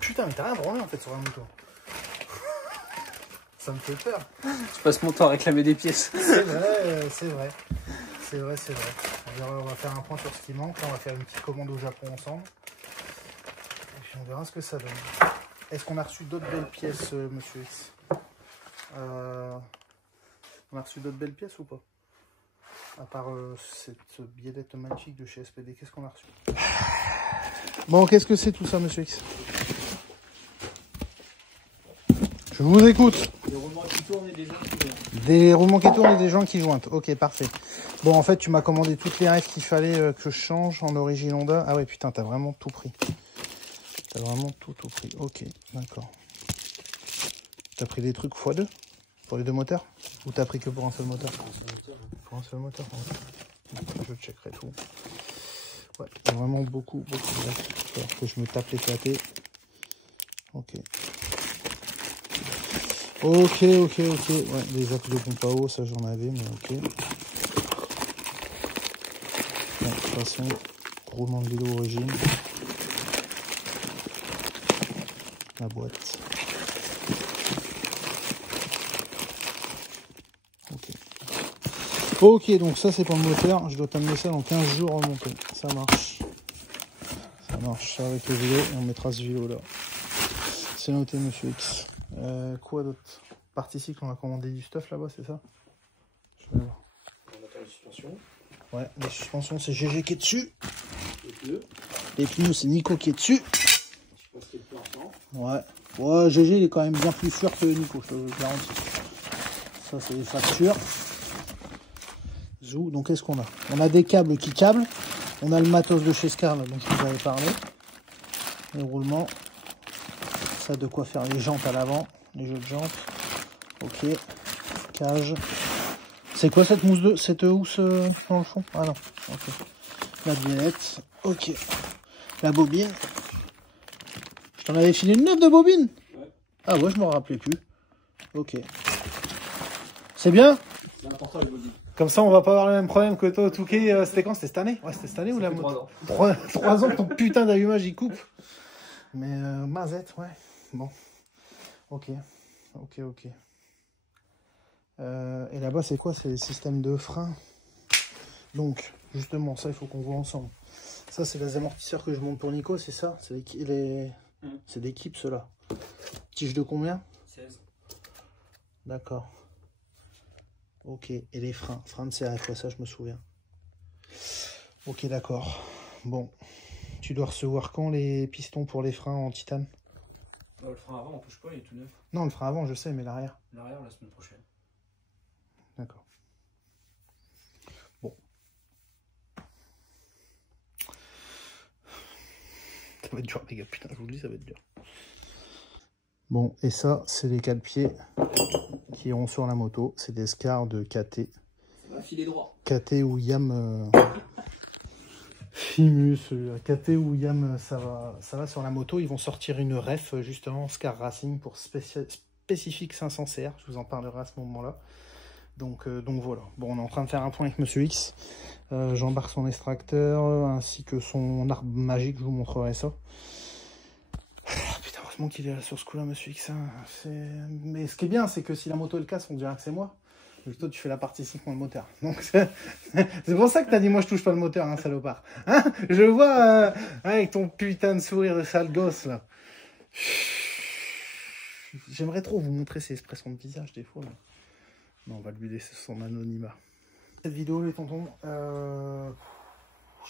Putain, mais t'as rien branlé en fait sur la moto. Ça me fait peur. Je passe mon temps à réclamer des pièces. C'est vrai, c'est vrai. C'est vrai, c'est vrai. On va faire un point sur ce qui manque. Là, on va faire une petite commande au Japon ensemble. Et puis on verra ce que ça donne. Est-ce qu'on a reçu d'autres belles pièces, monsieur X? On a reçu d'autres belles pièces ou pas? À part cette biellette magnifique de chez SPD, qu'est-ce qu'on a reçu? Bon, qu'est-ce que c'est tout ça, monsieur X? Je vous écoute. Des roulements qui tournent et des gens qui jointent. Des roulements qui tournent et des gens qui jointent. Ok, parfait. Bon, en fait, tu m'as commandé toutes les rêves qu'il fallait que je change en origine Honda. Ah ouais, putain, t'as vraiment tout pris. T'as vraiment tout pris. Ok, d'accord. T'as pris des trucs x2 pour les deux moteurs? Ou t'as pris que pour un seul moteur? Pour un seul moteur, ouais. Je checkerai tout. Ouais, il y a vraiment beaucoup de rêves. Il va falloir que je me tape les pâtés. Ok. Ok. Ouais, les applis de pompe à eau, ça j'en avais, mais ok. Bon, de toute façon, roulement de vélo origine. La boîte. Ok, donc ça c'est pour le moteur. Je dois t'amener ça dans 15 jours remonté. Ça marche. Ça marche avec le vélo et on mettra ce vélo là. C'est noté, monsieur X. Quoi d'autre? Partie cycle, on a commandé du stuff là-bas, c'est ça? Je vais voir. On attend les suspensions. Ouais, les suspensions, c'est GG qui est dessus. Les pneus. Les pneus, c'est Nico qui est dessus. Je pense qu'il est plus important. Ouais. Ouais, GG, il est quand même bien plus sûr que Nico, je te le garantis. Ça, c'est les factures. Zou. Donc, qu'est-ce qu'on a? On a des câbles qui câblent. On a le matos de chez Scar, là, dont je vous avais parlé. Les roulements. Ça, de quoi faire les jantes à l'avant. Les jeux de jantes. Ok. Cage. C'est quoi cette mousse de... cette housse dans le fond? Ah non. Ok. La biellette. Ok. La bobine. Je t'en avais filé une neuve de bobine? Ouais. Ah ouais, je m'en rappelais plus. Ok. C'est bien? C'est important les bobines. Comme ça, on va pas avoir le même problème que toi au Touquet. C'était quand? C'était cette année? Ouais, c'était cette année ou la moto? 3 ans, ton putain d'allumage, il coupe. Mais mazette, ouais. Bon. Ok. Et là-bas, c'est quoi? C'est le système de frein. Donc, justement, ça, il faut qu'on voit ensemble. Ça, c'est les amortisseurs que je monte pour Nico, c'est ça? C'est c'est d'équipe, ceux-là. Tige de combien? 16. D'accord. Ok. Et les freins? Freins de CRF, ouais, ça, je me souviens. Ok, d'accord. Bon. Tu dois recevoir quand les pistons pour les freins en titane? Le frein avant, on touche pas, il est tout neuf. Non, le frein avant, je sais, mais l'arrière. L'arrière, la semaine prochaine. D'accord. Bon. Ça va être dur, les gars. Putain, je vous le dis, ça va être dur. Bon, et ça, c'est les cale-pieds qui iront sur la moto. C'est des Scar de KT. Ça va filer droit. KT ou Yam... Fimus, KT ou Yam, ça va sur la moto. Ils vont sortir une ref, justement, Scar Racing pour spécifique 500 CR. Je vous en parlerai à ce moment-là. Donc voilà. Bon, on est en train de faire un point avec Monsieur X. J'embarque son extracteur ainsi que son arbre magique. Je vous montrerai ça. Putain, heureusement qu'il est là sur ce coup-là, Monsieur X. Hein. Mais ce qui est bien, c'est que si la moto elle casse, on dirait que c'est moi. Et toi, tu fais la partie cycle, moi le moteur. Donc c'est pour ça que t'as dit, moi je touche pas le moteur, hein, salopard. Hein, je vois avec ton putain de sourire de sale gosse là. J'aimerais trop vous montrer ses expressions de visage des fois. Mais... non, on va lui laisser son anonymat. Cette vidéo, les tontons,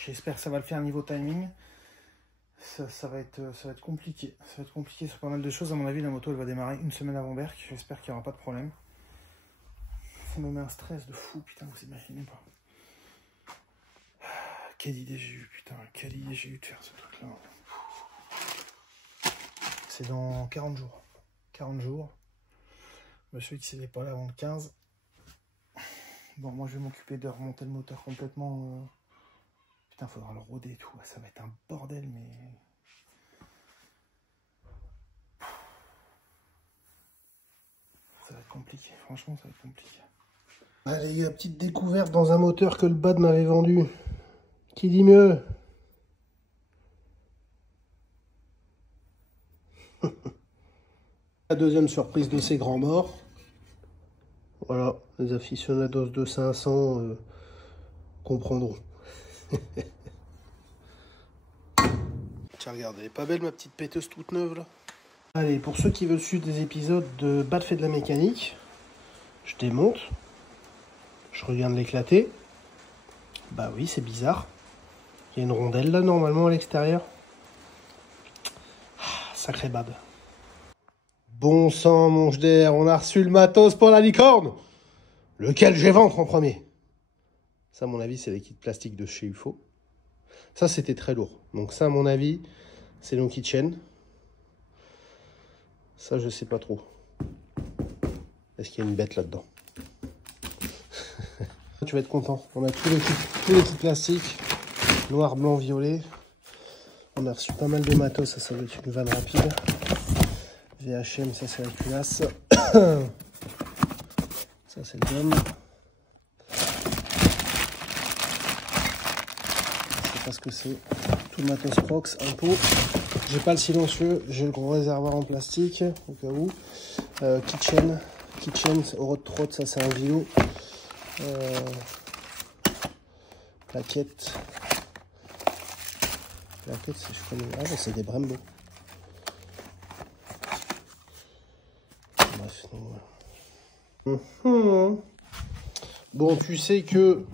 j'espère que ça va le faire niveau timing. Ça va être compliqué. Ça va être compliqué sur pas mal de choses. À mon avis, la moto elle va démarrer une semaine avant Berck. J'espère qu'il n'y aura pas de problème. Ça me met un stress de fou, putain, vous imaginez pas. Quelle idée j'ai eu, putain, quelle idée j'ai eu de faire ce truc-là. C'est dans 40 jours. 40 jours. Monsieur X, il n'est pas là avant le 15. Bon, moi, je vais m'occuper de remonter le moteur complètement. Putain, faudra le roder et tout. Ça va être un bordel, mais... ça va être compliqué. Franchement, ça va être compliqué. Allez les gars, petite découverte dans un moteur que le BAD m'avait vendu. Qui dit mieux? La deuxième surprise de ces grands morts. Voilà, les aficionados de 500 comprendront. Tiens, regardez, elle est pas belle ma petite péteuse toute neuve là? Allez, pour ceux qui veulent suivre des épisodes de Bad fait de la mécanique, je démonte. Je reviens de l'éclater. Bah oui, c'est bizarre. Il y a une rondelle là normalement à l'extérieur. Ah, sacré bad. Bon sang, mon jder, on a reçu le matos pour la licorne. Lequel je vais vendre en premier? Ça, à mon avis, c'est les kits plastiques de chez UFO. Ça, c'était très lourd. Donc ça, à mon avis, c'est Long Kitchen. Ça, je sais pas trop. Est-ce qu'il y a une bête là-dedans? Tu vas être content. On a tous les kits plastiques. Noir, blanc, violet. On a reçu pas mal de matos. Ça va être une vanne rapide. VHM, ça c'est la culasse. Ça c'est le gomme. Je sais pas ce que c'est. Tout le matos prox, un pot. J'ai pas le silencieux, j'ai le gros réservoir en plastique, au cas où. Kitchen, Euro de Trot, ça c'est un vilo. Plaquette, si je connais. Ah, c'est des Brembo. Bref, donc voilà. Bon, tu sais que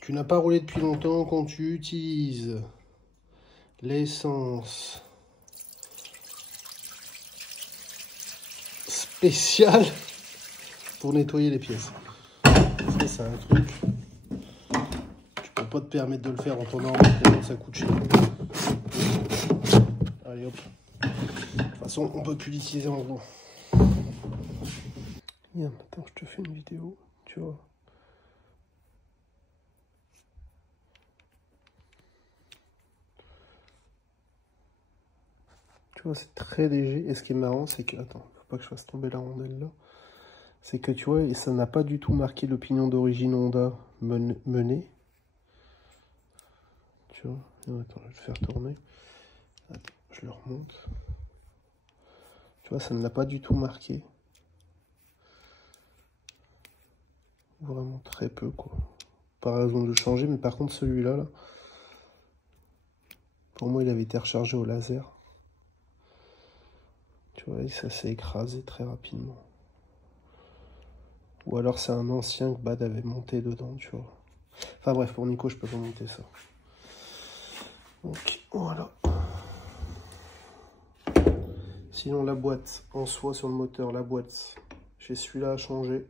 tu n'as pas roulé depuis longtemps quand tu utilises l'essence spéciale pour nettoyer les pièces. Ça, c'est un truc. Tu peux pas te permettre de le faire en temps normal tellement ça coûte cher. Allez hop. De toute façon, on peut plus l'utiliser en gros. Attends, je te fais une vidéo, tu vois. Tu vois, c'est très léger. Et ce qui est marrant, c'est que... Attends, faut pas que je fasse tomber la rondelle là. C'est que tu vois, et ça n'a pas du tout marqué le pignon d'origine Honda mené. Tu vois, attends, je vais le faire tourner. Attends, je le remonte. Tu vois, ça ne l'a pas du tout marqué. Vraiment très peu, quoi. Pas raison de le changer, mais par contre, celui-là, là, pour moi, il avait été rechargé au laser. Tu vois, et ça s'est écrasé très rapidement. Ou alors c'est un ancien que Bad avait monté dedans, tu vois. Enfin bref, pour Nico, je peux pas monter ça. Donc voilà. Sinon la boîte en soi sur le moteur, la boîte, j'ai celui-là à changer.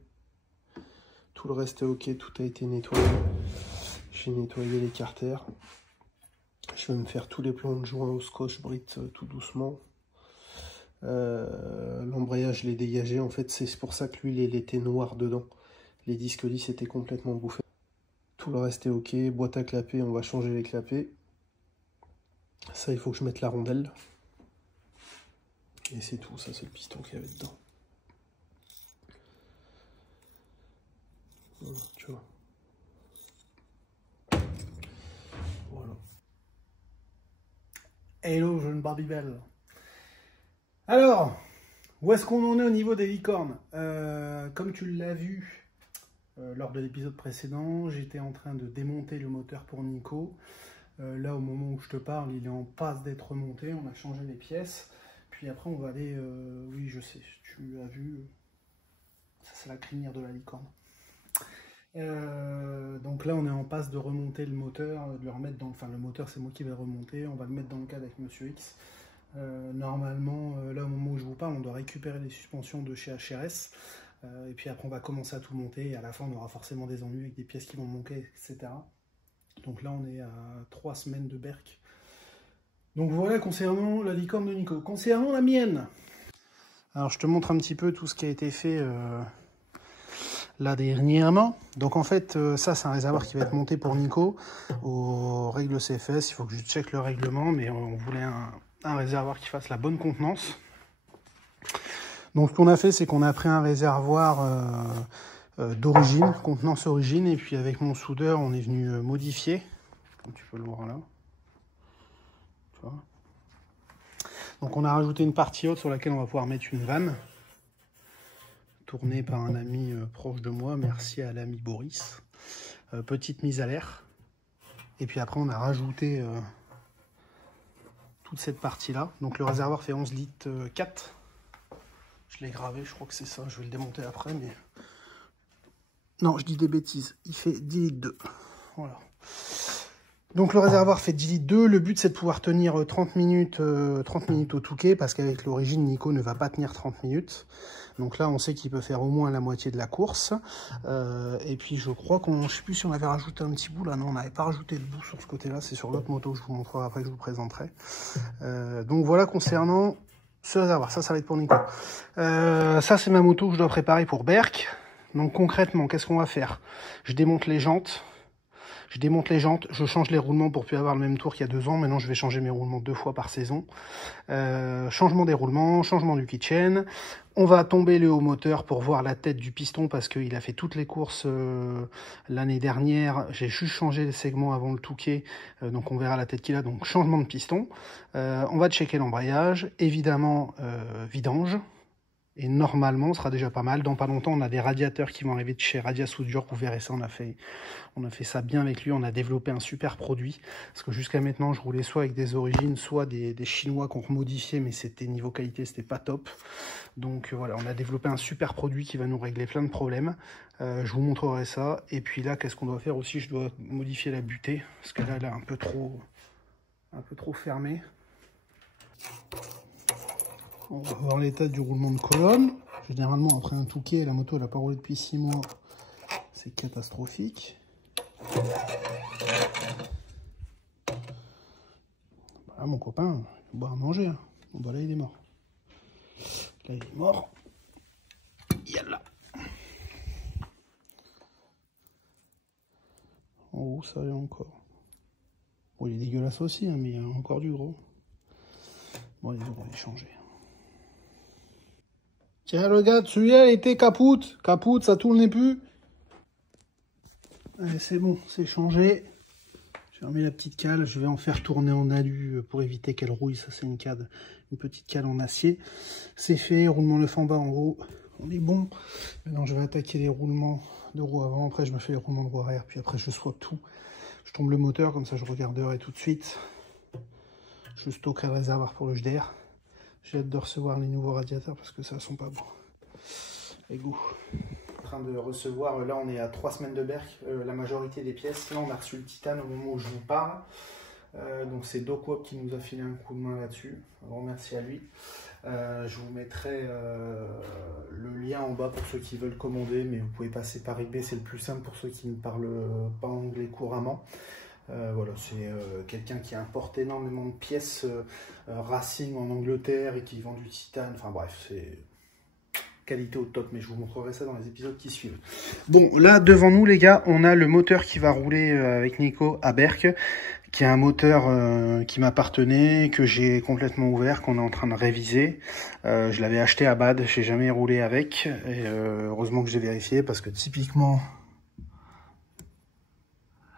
Tout le reste est ok, tout a été nettoyé. J'ai nettoyé les carters. Je vais me faire tous les plans de joint au Scotch Brite tout doucement. L'embrayage, je l'ai dégagé. En fait, c'est pour ça que l'huile il était noir dedans. Les disques lisses étaient complètement bouffés. Tout le reste est ok. Boîte à clapets, on va changer les clapets. Ça, il faut que je mette la rondelle. Et c'est tout. Ça, c'est le piston qu'il y avait dedans. Voilà, tu vois. Voilà. Hello, jeune Barbibel. Alors, où est-ce qu'on en est au niveau des licornes? Comme tu l'as vu lors de l'épisode précédent, j'étais en train de démonter le moteur pour Nico. Là, au moment où je te parle, il est en passe d'être remonté. On a changé les pièces. Puis après, on va aller... oui, je sais, tu as vu. Ça, c'est la crinière de la licorne. Donc là, on est en passe de remonter le moteur, de le remettre dans... Enfin, le moteur, c'est moi qui vais le remonter. On va le mettre dans le cadre avec Monsieur X. Normalement, là, au moment où je vous parle, on doit récupérer les suspensions de chez HRS. Et puis après, on va commencer à tout monter. Et à la fin, on aura forcément des ennuis avec des pièces qui vont manquer, etc. Donc là, on est à 3 semaines de Berck. Donc voilà, concernant la licorne de Nico. Concernant la mienne, alors je te montre un petit peu tout ce qui a été fait là dernièrement. Donc en fait, ça c'est un réservoir qui va être monté pour Nico aux règles CFS. Il faut que je check le règlement, mais on voulait un réservoir qui fasse la bonne contenance. Donc ce qu'on a fait, c'est qu'on a pris un réservoir d'origine, contenance origine, et puis avec mon soudeur, on est venu modifier, comme tu peux le voir là. Tu vois. Donc on a rajouté une partie haute sur laquelle on va pouvoir mettre une vanne. Tournée par un ami proche de moi, merci à l'ami Boris. Petite mise à l'air. Et puis après on a rajouté toute cette partie-là. Donc le réservoir fait 11 litres 4. Je l'ai gravé, je crois que c'est ça. Je vais le démonter après, mais... Non, je dis des bêtises. Il fait 10 litres 2. Voilà. Donc le réservoir fait 10 litres 2. Le but, c'est de pouvoir tenir 30 minutes au Touquet, parce qu'avec l'origine, Nico ne va pas tenir 30 minutes. Donc là, on sait qu'il peut faire au moins la moitié de la course. Et puis, je crois qu'on... Je sais plus si on avait rajouté un petit bout, là. Non, on n'avait pas rajouté de bout sur ce côté-là. C'est sur l'autre moto que je vous montrerai après, que je vous présenterai. Donc voilà, concernant ce réservoir. Ça va être pour Nico. Ça, c'est ma moto que je dois préparer pour Berck. Donc concrètement, qu'est-ce qu'on va faire? Je démonte les jantes. Je change les roulements pour plus avoir le même tour qu'il y a 2 ans. Maintenant, je vais changer mes roulements 2 fois par saison. Changement des roulements, changement du kitchen. On va tomber le haut moteur pour voir la tête du piston parce qu'il a fait toutes les courses l'année dernière. J'ai juste changé les segments avant le Touquet, donc on verra la tête qu'il a. Donc changement de piston. On va checker l'embrayage. Évidemment, vidange. Et normalement, ce sera déjà pas mal. Dans pas longtemps, on a des radiateurs qui vont arriver de chez Radia Soudure. Vous verrez ça, on a fait ça bien avec lui. On a développé un super produit. Parce que jusqu'à maintenant, je roulais soit avec des origines, soit des Chinois qu'on remodifiait, mais c'était niveau qualité, c'était pas top. Donc voilà, on a développé un super produit qui va nous régler plein de problèmes. Je vous montrerai ça. Et puis là, qu'est-ce qu'on doit faire aussi? Je dois modifier la butée. Parce que là, elle est un peu trop fermée. On va voir l'état du roulement de colonne. Généralement, après un Touquet, la moto, elle n'a pas roulé depuis 6 mois. C'est catastrophique. Voilà, mon copain, il va boire à manger. Hein. Bon, bah là, il est mort. Là, il est mort. Yalla. En haut, ça y est encore. Bon, il est dégueulasse aussi, hein, mais il y a encore du gros. Bon, les autres, on va les changer. Tiens, regarde, celui-là, il était capoute. Capoute, ça tourne plus. Allez, c'est bon, c'est changé. J'ai remis la petite cale. Je vais en faire tourner en alu pour éviter qu'elle rouille. Ça, c'est une petite cale en acier. C'est fait. Roulement neuf en bas, en haut. On est bon. Maintenant, je vais attaquer les roulements de roue avant. Après, je me fais les roulements de roue arrière. Puis après, je swap tout. Je tombe le moteur. Comme ça, je regarderai tout de suite. Je stockerai le réservoir pour le JDR. J'ai hâte de recevoir les nouveaux radiateurs parce que ça sent pas bon. Les goûts. En train de recevoir, là on est à 3 semaines de Berck, la majorité des pièces. Là on a reçu le titane au moment où je vous parle. Donc c'est DocWop qui nous a filé un coup de main là-dessus. Un grand merci à lui. Je vous mettrai le lien en bas pour ceux qui veulent commander, mais vous pouvez passer par eBay, c'est le plus simple pour ceux qui ne parlent pas anglais couramment. Voilà, c'est quelqu'un qui importe énormément de pièces Racing en Angleterre et qui vend du titane. Enfin bref, c'est qualité au top, mais je vous montrerai ça dans les épisodes qui suivent. Bon, là devant nous les gars, on a le moteur qui va rouler avec Nico à Berck, qui est un moteur qui m'appartenait, que j'ai complètement ouvert, qu'on est en train de réviser. Je l'avais acheté à Bad, j'ai jamais roulé avec, et heureusement que j'ai vérifié parce que typiquement...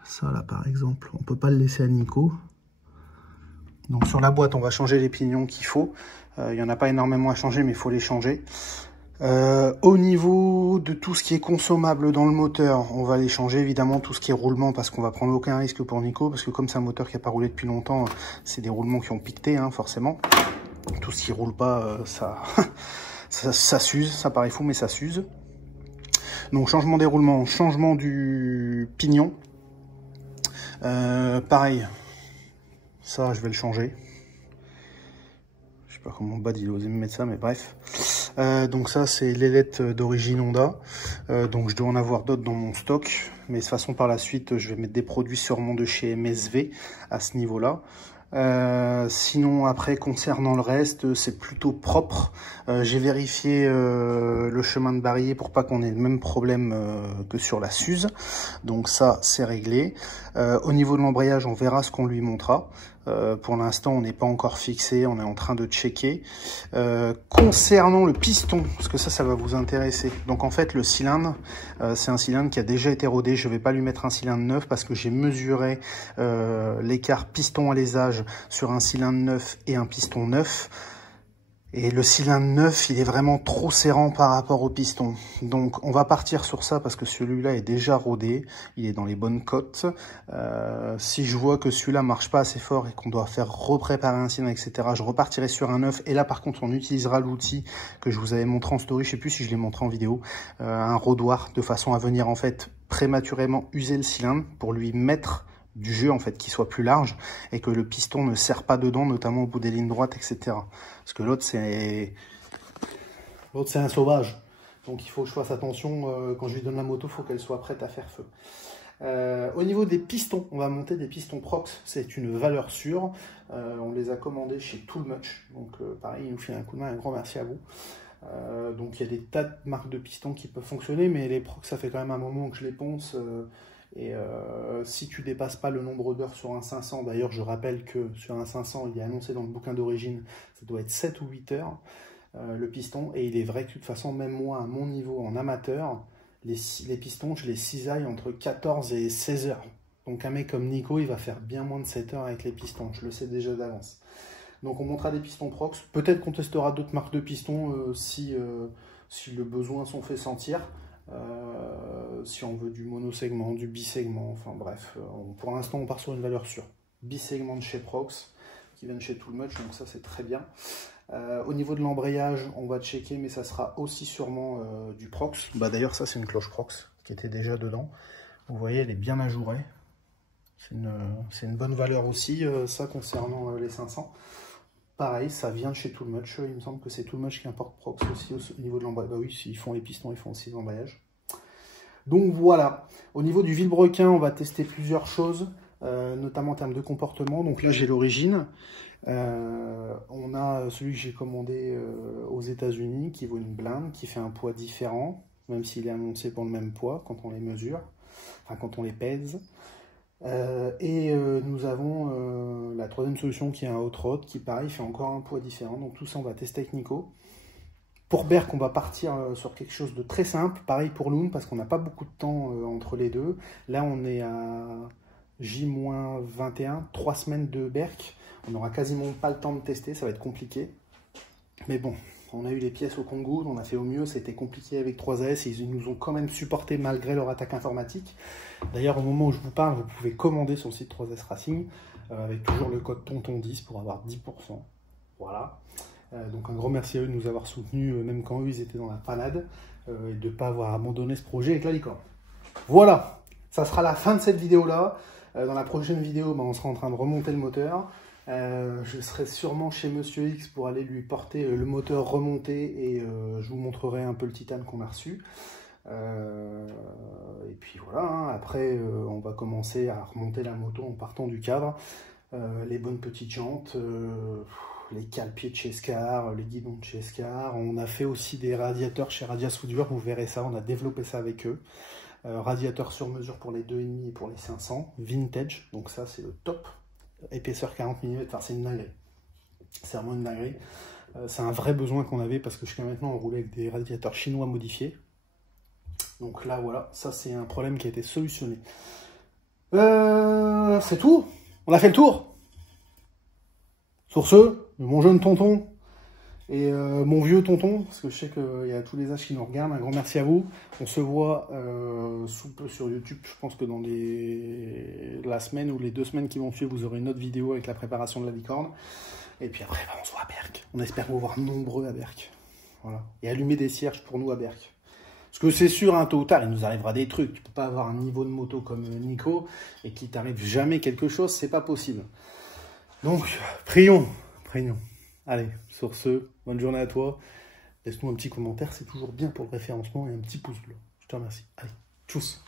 Ça là par exemple, on peut pas le laisser à Nico. Donc sur la boîte, on va changer les pignons qu'il faut. Il n'y en a pas énormément à changer, mais il faut les changer. Au niveau de tout ce qui est consommable dans le moteur, on va les changer évidemment, tout ce qui est roulement, parce qu'on va prendre aucun risque pour Nico, parce que comme c'est un moteur qui n'a pas roulé depuis longtemps, c'est des roulements qui ont piqueté, hein, forcément. Tout ce qui roule pas, ça s'use, ça paraît fou, mais ça s'use. Donc changement des roulements, changement du pignon. Pareil, ça je vais le changer. Je sais pas comment Bad il osait me mettre ça, mais bref. Donc ça c'est l'ailette d'origine Honda. Donc je dois en avoir d'autres dans mon stock. Mais de toute façon par la suite je vais mettre des produits sûrement de chez MSV à ce niveau-là. Sinon après concernant le reste c'est plutôt propre. J'ai vérifié le chemin de barillet pour pas qu'on ait le même problème que sur la Suze, donc ça c'est réglé. Au niveau de l'embrayage on verra ce qu'on lui montrera. Pour l'instant, on n'est pas encore fixé, on est en train de checker. Concernant le piston, parce que ça va vous intéresser. Donc en fait, le cylindre, c'est un cylindre qui a déjà été rodé. Je ne vais pas lui mettre un cylindre neuf parce que j'ai mesuré l'écart piston-alésage sur un cylindre neuf et un piston neuf. Et le cylindre neuf, il est vraiment trop serrant par rapport au piston. Donc on va partir sur ça parce que celui-là est déjà rodé, il est dans les bonnes cotes. Si je vois que celui-là marche pas assez fort et qu'on doit faire repréparer un cylindre, etc., je repartirai sur un neuf. Et là par contre, on utilisera l'outil que je vous avais montré en story, je sais plus si je l'ai montré en vidéo, un rodoir, de façon à venir en fait prématurément user le cylindre pour lui mettre du jeu en fait qui soit plus large et que le piston ne serre pas dedans, notamment au bout des lignes droites, etc. Parce que l'autre c'est un sauvage, donc il faut que je fasse attention quand je lui donne la moto, il faut qu'elle soit prête à faire feu. Au niveau des pistons, on va monter des pistons Prox, c'est une valeur sûre. On les a commandés chez Tool Much, donc pareil, il nous fait un coup de main, un grand merci à vous. Donc il y a des tas de marques de pistons qui peuvent fonctionner, mais les Prox, ça fait quand même un moment que je les ponce. Et si tu dépasses pas le nombre d'heures sur un 500, d'ailleurs je rappelle que sur un 500 il est annoncé dans le bouquin d'origine, ça doit être 7 ou 8 heures le piston, et il est vrai que de toute façon même moi à mon niveau en amateur, les pistons je les cisaille entre 14 et 16 heures. Donc un mec comme Nico il va faire bien moins de 7 heures avec les pistons, je le sais déjà d'avance. Donc on montera des pistons Prox, peut-être qu'on testera d'autres marques de pistons si le besoin s'en fait sentir. Si on veut du monosegment, du bisegment, enfin bref, pour l'instant on part sur une valeur sûre. Bisegment de chez Prox, qui vient de chez Tool Much, donc ça c'est très bien. Au niveau de l'embrayage, on va checker, mais ça sera aussi sûrement du Prox. Bah d'ailleurs ça c'est une cloche Prox qui était déjà dedans. Vous voyez, elle est bien ajourée. C'est une bonne valeur aussi, ça concernant les 500. Pareil, ça vient de chez Tool Much. Il me semble que c'est Tool Much qui importe Prox aussi au niveau de l'embrayage. Bah oui, s'ils font les pistons, ils font aussi l'embrayage. Donc voilà. Au niveau du vilebrequin, on va tester plusieurs choses, notamment en termes de comportement. Donc là, j'ai l'origine. On a celui que j'ai commandé aux États-Unis, qui vaut une blinde, qui fait un poids différent, même s'il est annoncé pour le même poids quand on les mesure, enfin quand on les pèse. Nous avons la troisième solution qui est un hot rod qui pareil fait encore un poids différent, donc tout ça on va tester avec Nico. Pour Berk on va partir sur quelque chose de très simple, pareil pour Loon parce qu'on n'a pas beaucoup de temps entre les deux. Là on est à J-21, 3 semaines de Berk, on n'aura quasiment pas le temps de tester, ça va être compliqué. Mais bon, on a eu les pièces au Congo, on a fait au mieux, c'était compliqué avec 3AS, ils nous ont quand même supporté malgré leur attaque informatique. D'ailleurs, au moment où je vous parle, vous pouvez commander sur le site 3S Racing, avec toujours le code TONTON10 pour avoir 10%. Voilà. Donc un grand merci à eux de nous avoir soutenus, même quand eux ils étaient dans la panade, et de ne pas avoir abandonné ce projet avec la licorne. Voilà, ça sera la fin de cette vidéo-là. Dans la prochaine vidéo, on sera en train de remonter le moteur. Je serai sûrement chez Monsieur X pour aller lui porter le moteur remonté et je vous montrerai un peu le titane qu'on a reçu. Et puis voilà, hein. Après on va commencer à remonter la moto en partant du cadre. Les bonnes petites jantes, les cale-pieds de chez Scar, les guidons de chez Scar. On a fait aussi des radiateurs chez Radia Soudure, vous verrez ça, on a développé ça avec eux. Radiateur sur mesure pour les 2,5 et pour les 500, vintage, donc ça c'est le top. Épaisseur 40 mm, enfin c'est une dinguerie. C'est vraiment une dinguerie. C'est un vrai besoin qu'on avait parce que jusqu'à maintenant on roulait avec des radiateurs chinois modifiés. Donc là voilà, ça c'est un problème qui a été solutionné. C'est tout. On a fait le tour. Sur ce, mon jeune tonton et mon vieux tonton, parce que je sais qu'il y a tous les âges qui nous regardent, un grand merci à vous. On se voit sous peu sur YouTube. Je pense que dans la semaine ou les 2 semaines qui vont suivre, vous aurez une autre vidéo avec la préparation de la licorne. Et puis après, on se voit à Berk. On espère vous voir nombreux à Berk. Voilà. Et allumer des cierges pour nous à Berk. Parce que c'est sûr, hein, tôt ou tard, il nous arrivera des trucs. Tu peux pas avoir un niveau de moto comme Nico et qu'il t'arrive jamais quelque chose, c'est pas possible. Donc, prions. Allez, sur ce, bonne journée à toi. Laisse-nous un petit commentaire, c'est toujours bien pour le référencement et un petit pouce bleu. Je te remercie. Allez, tchuss.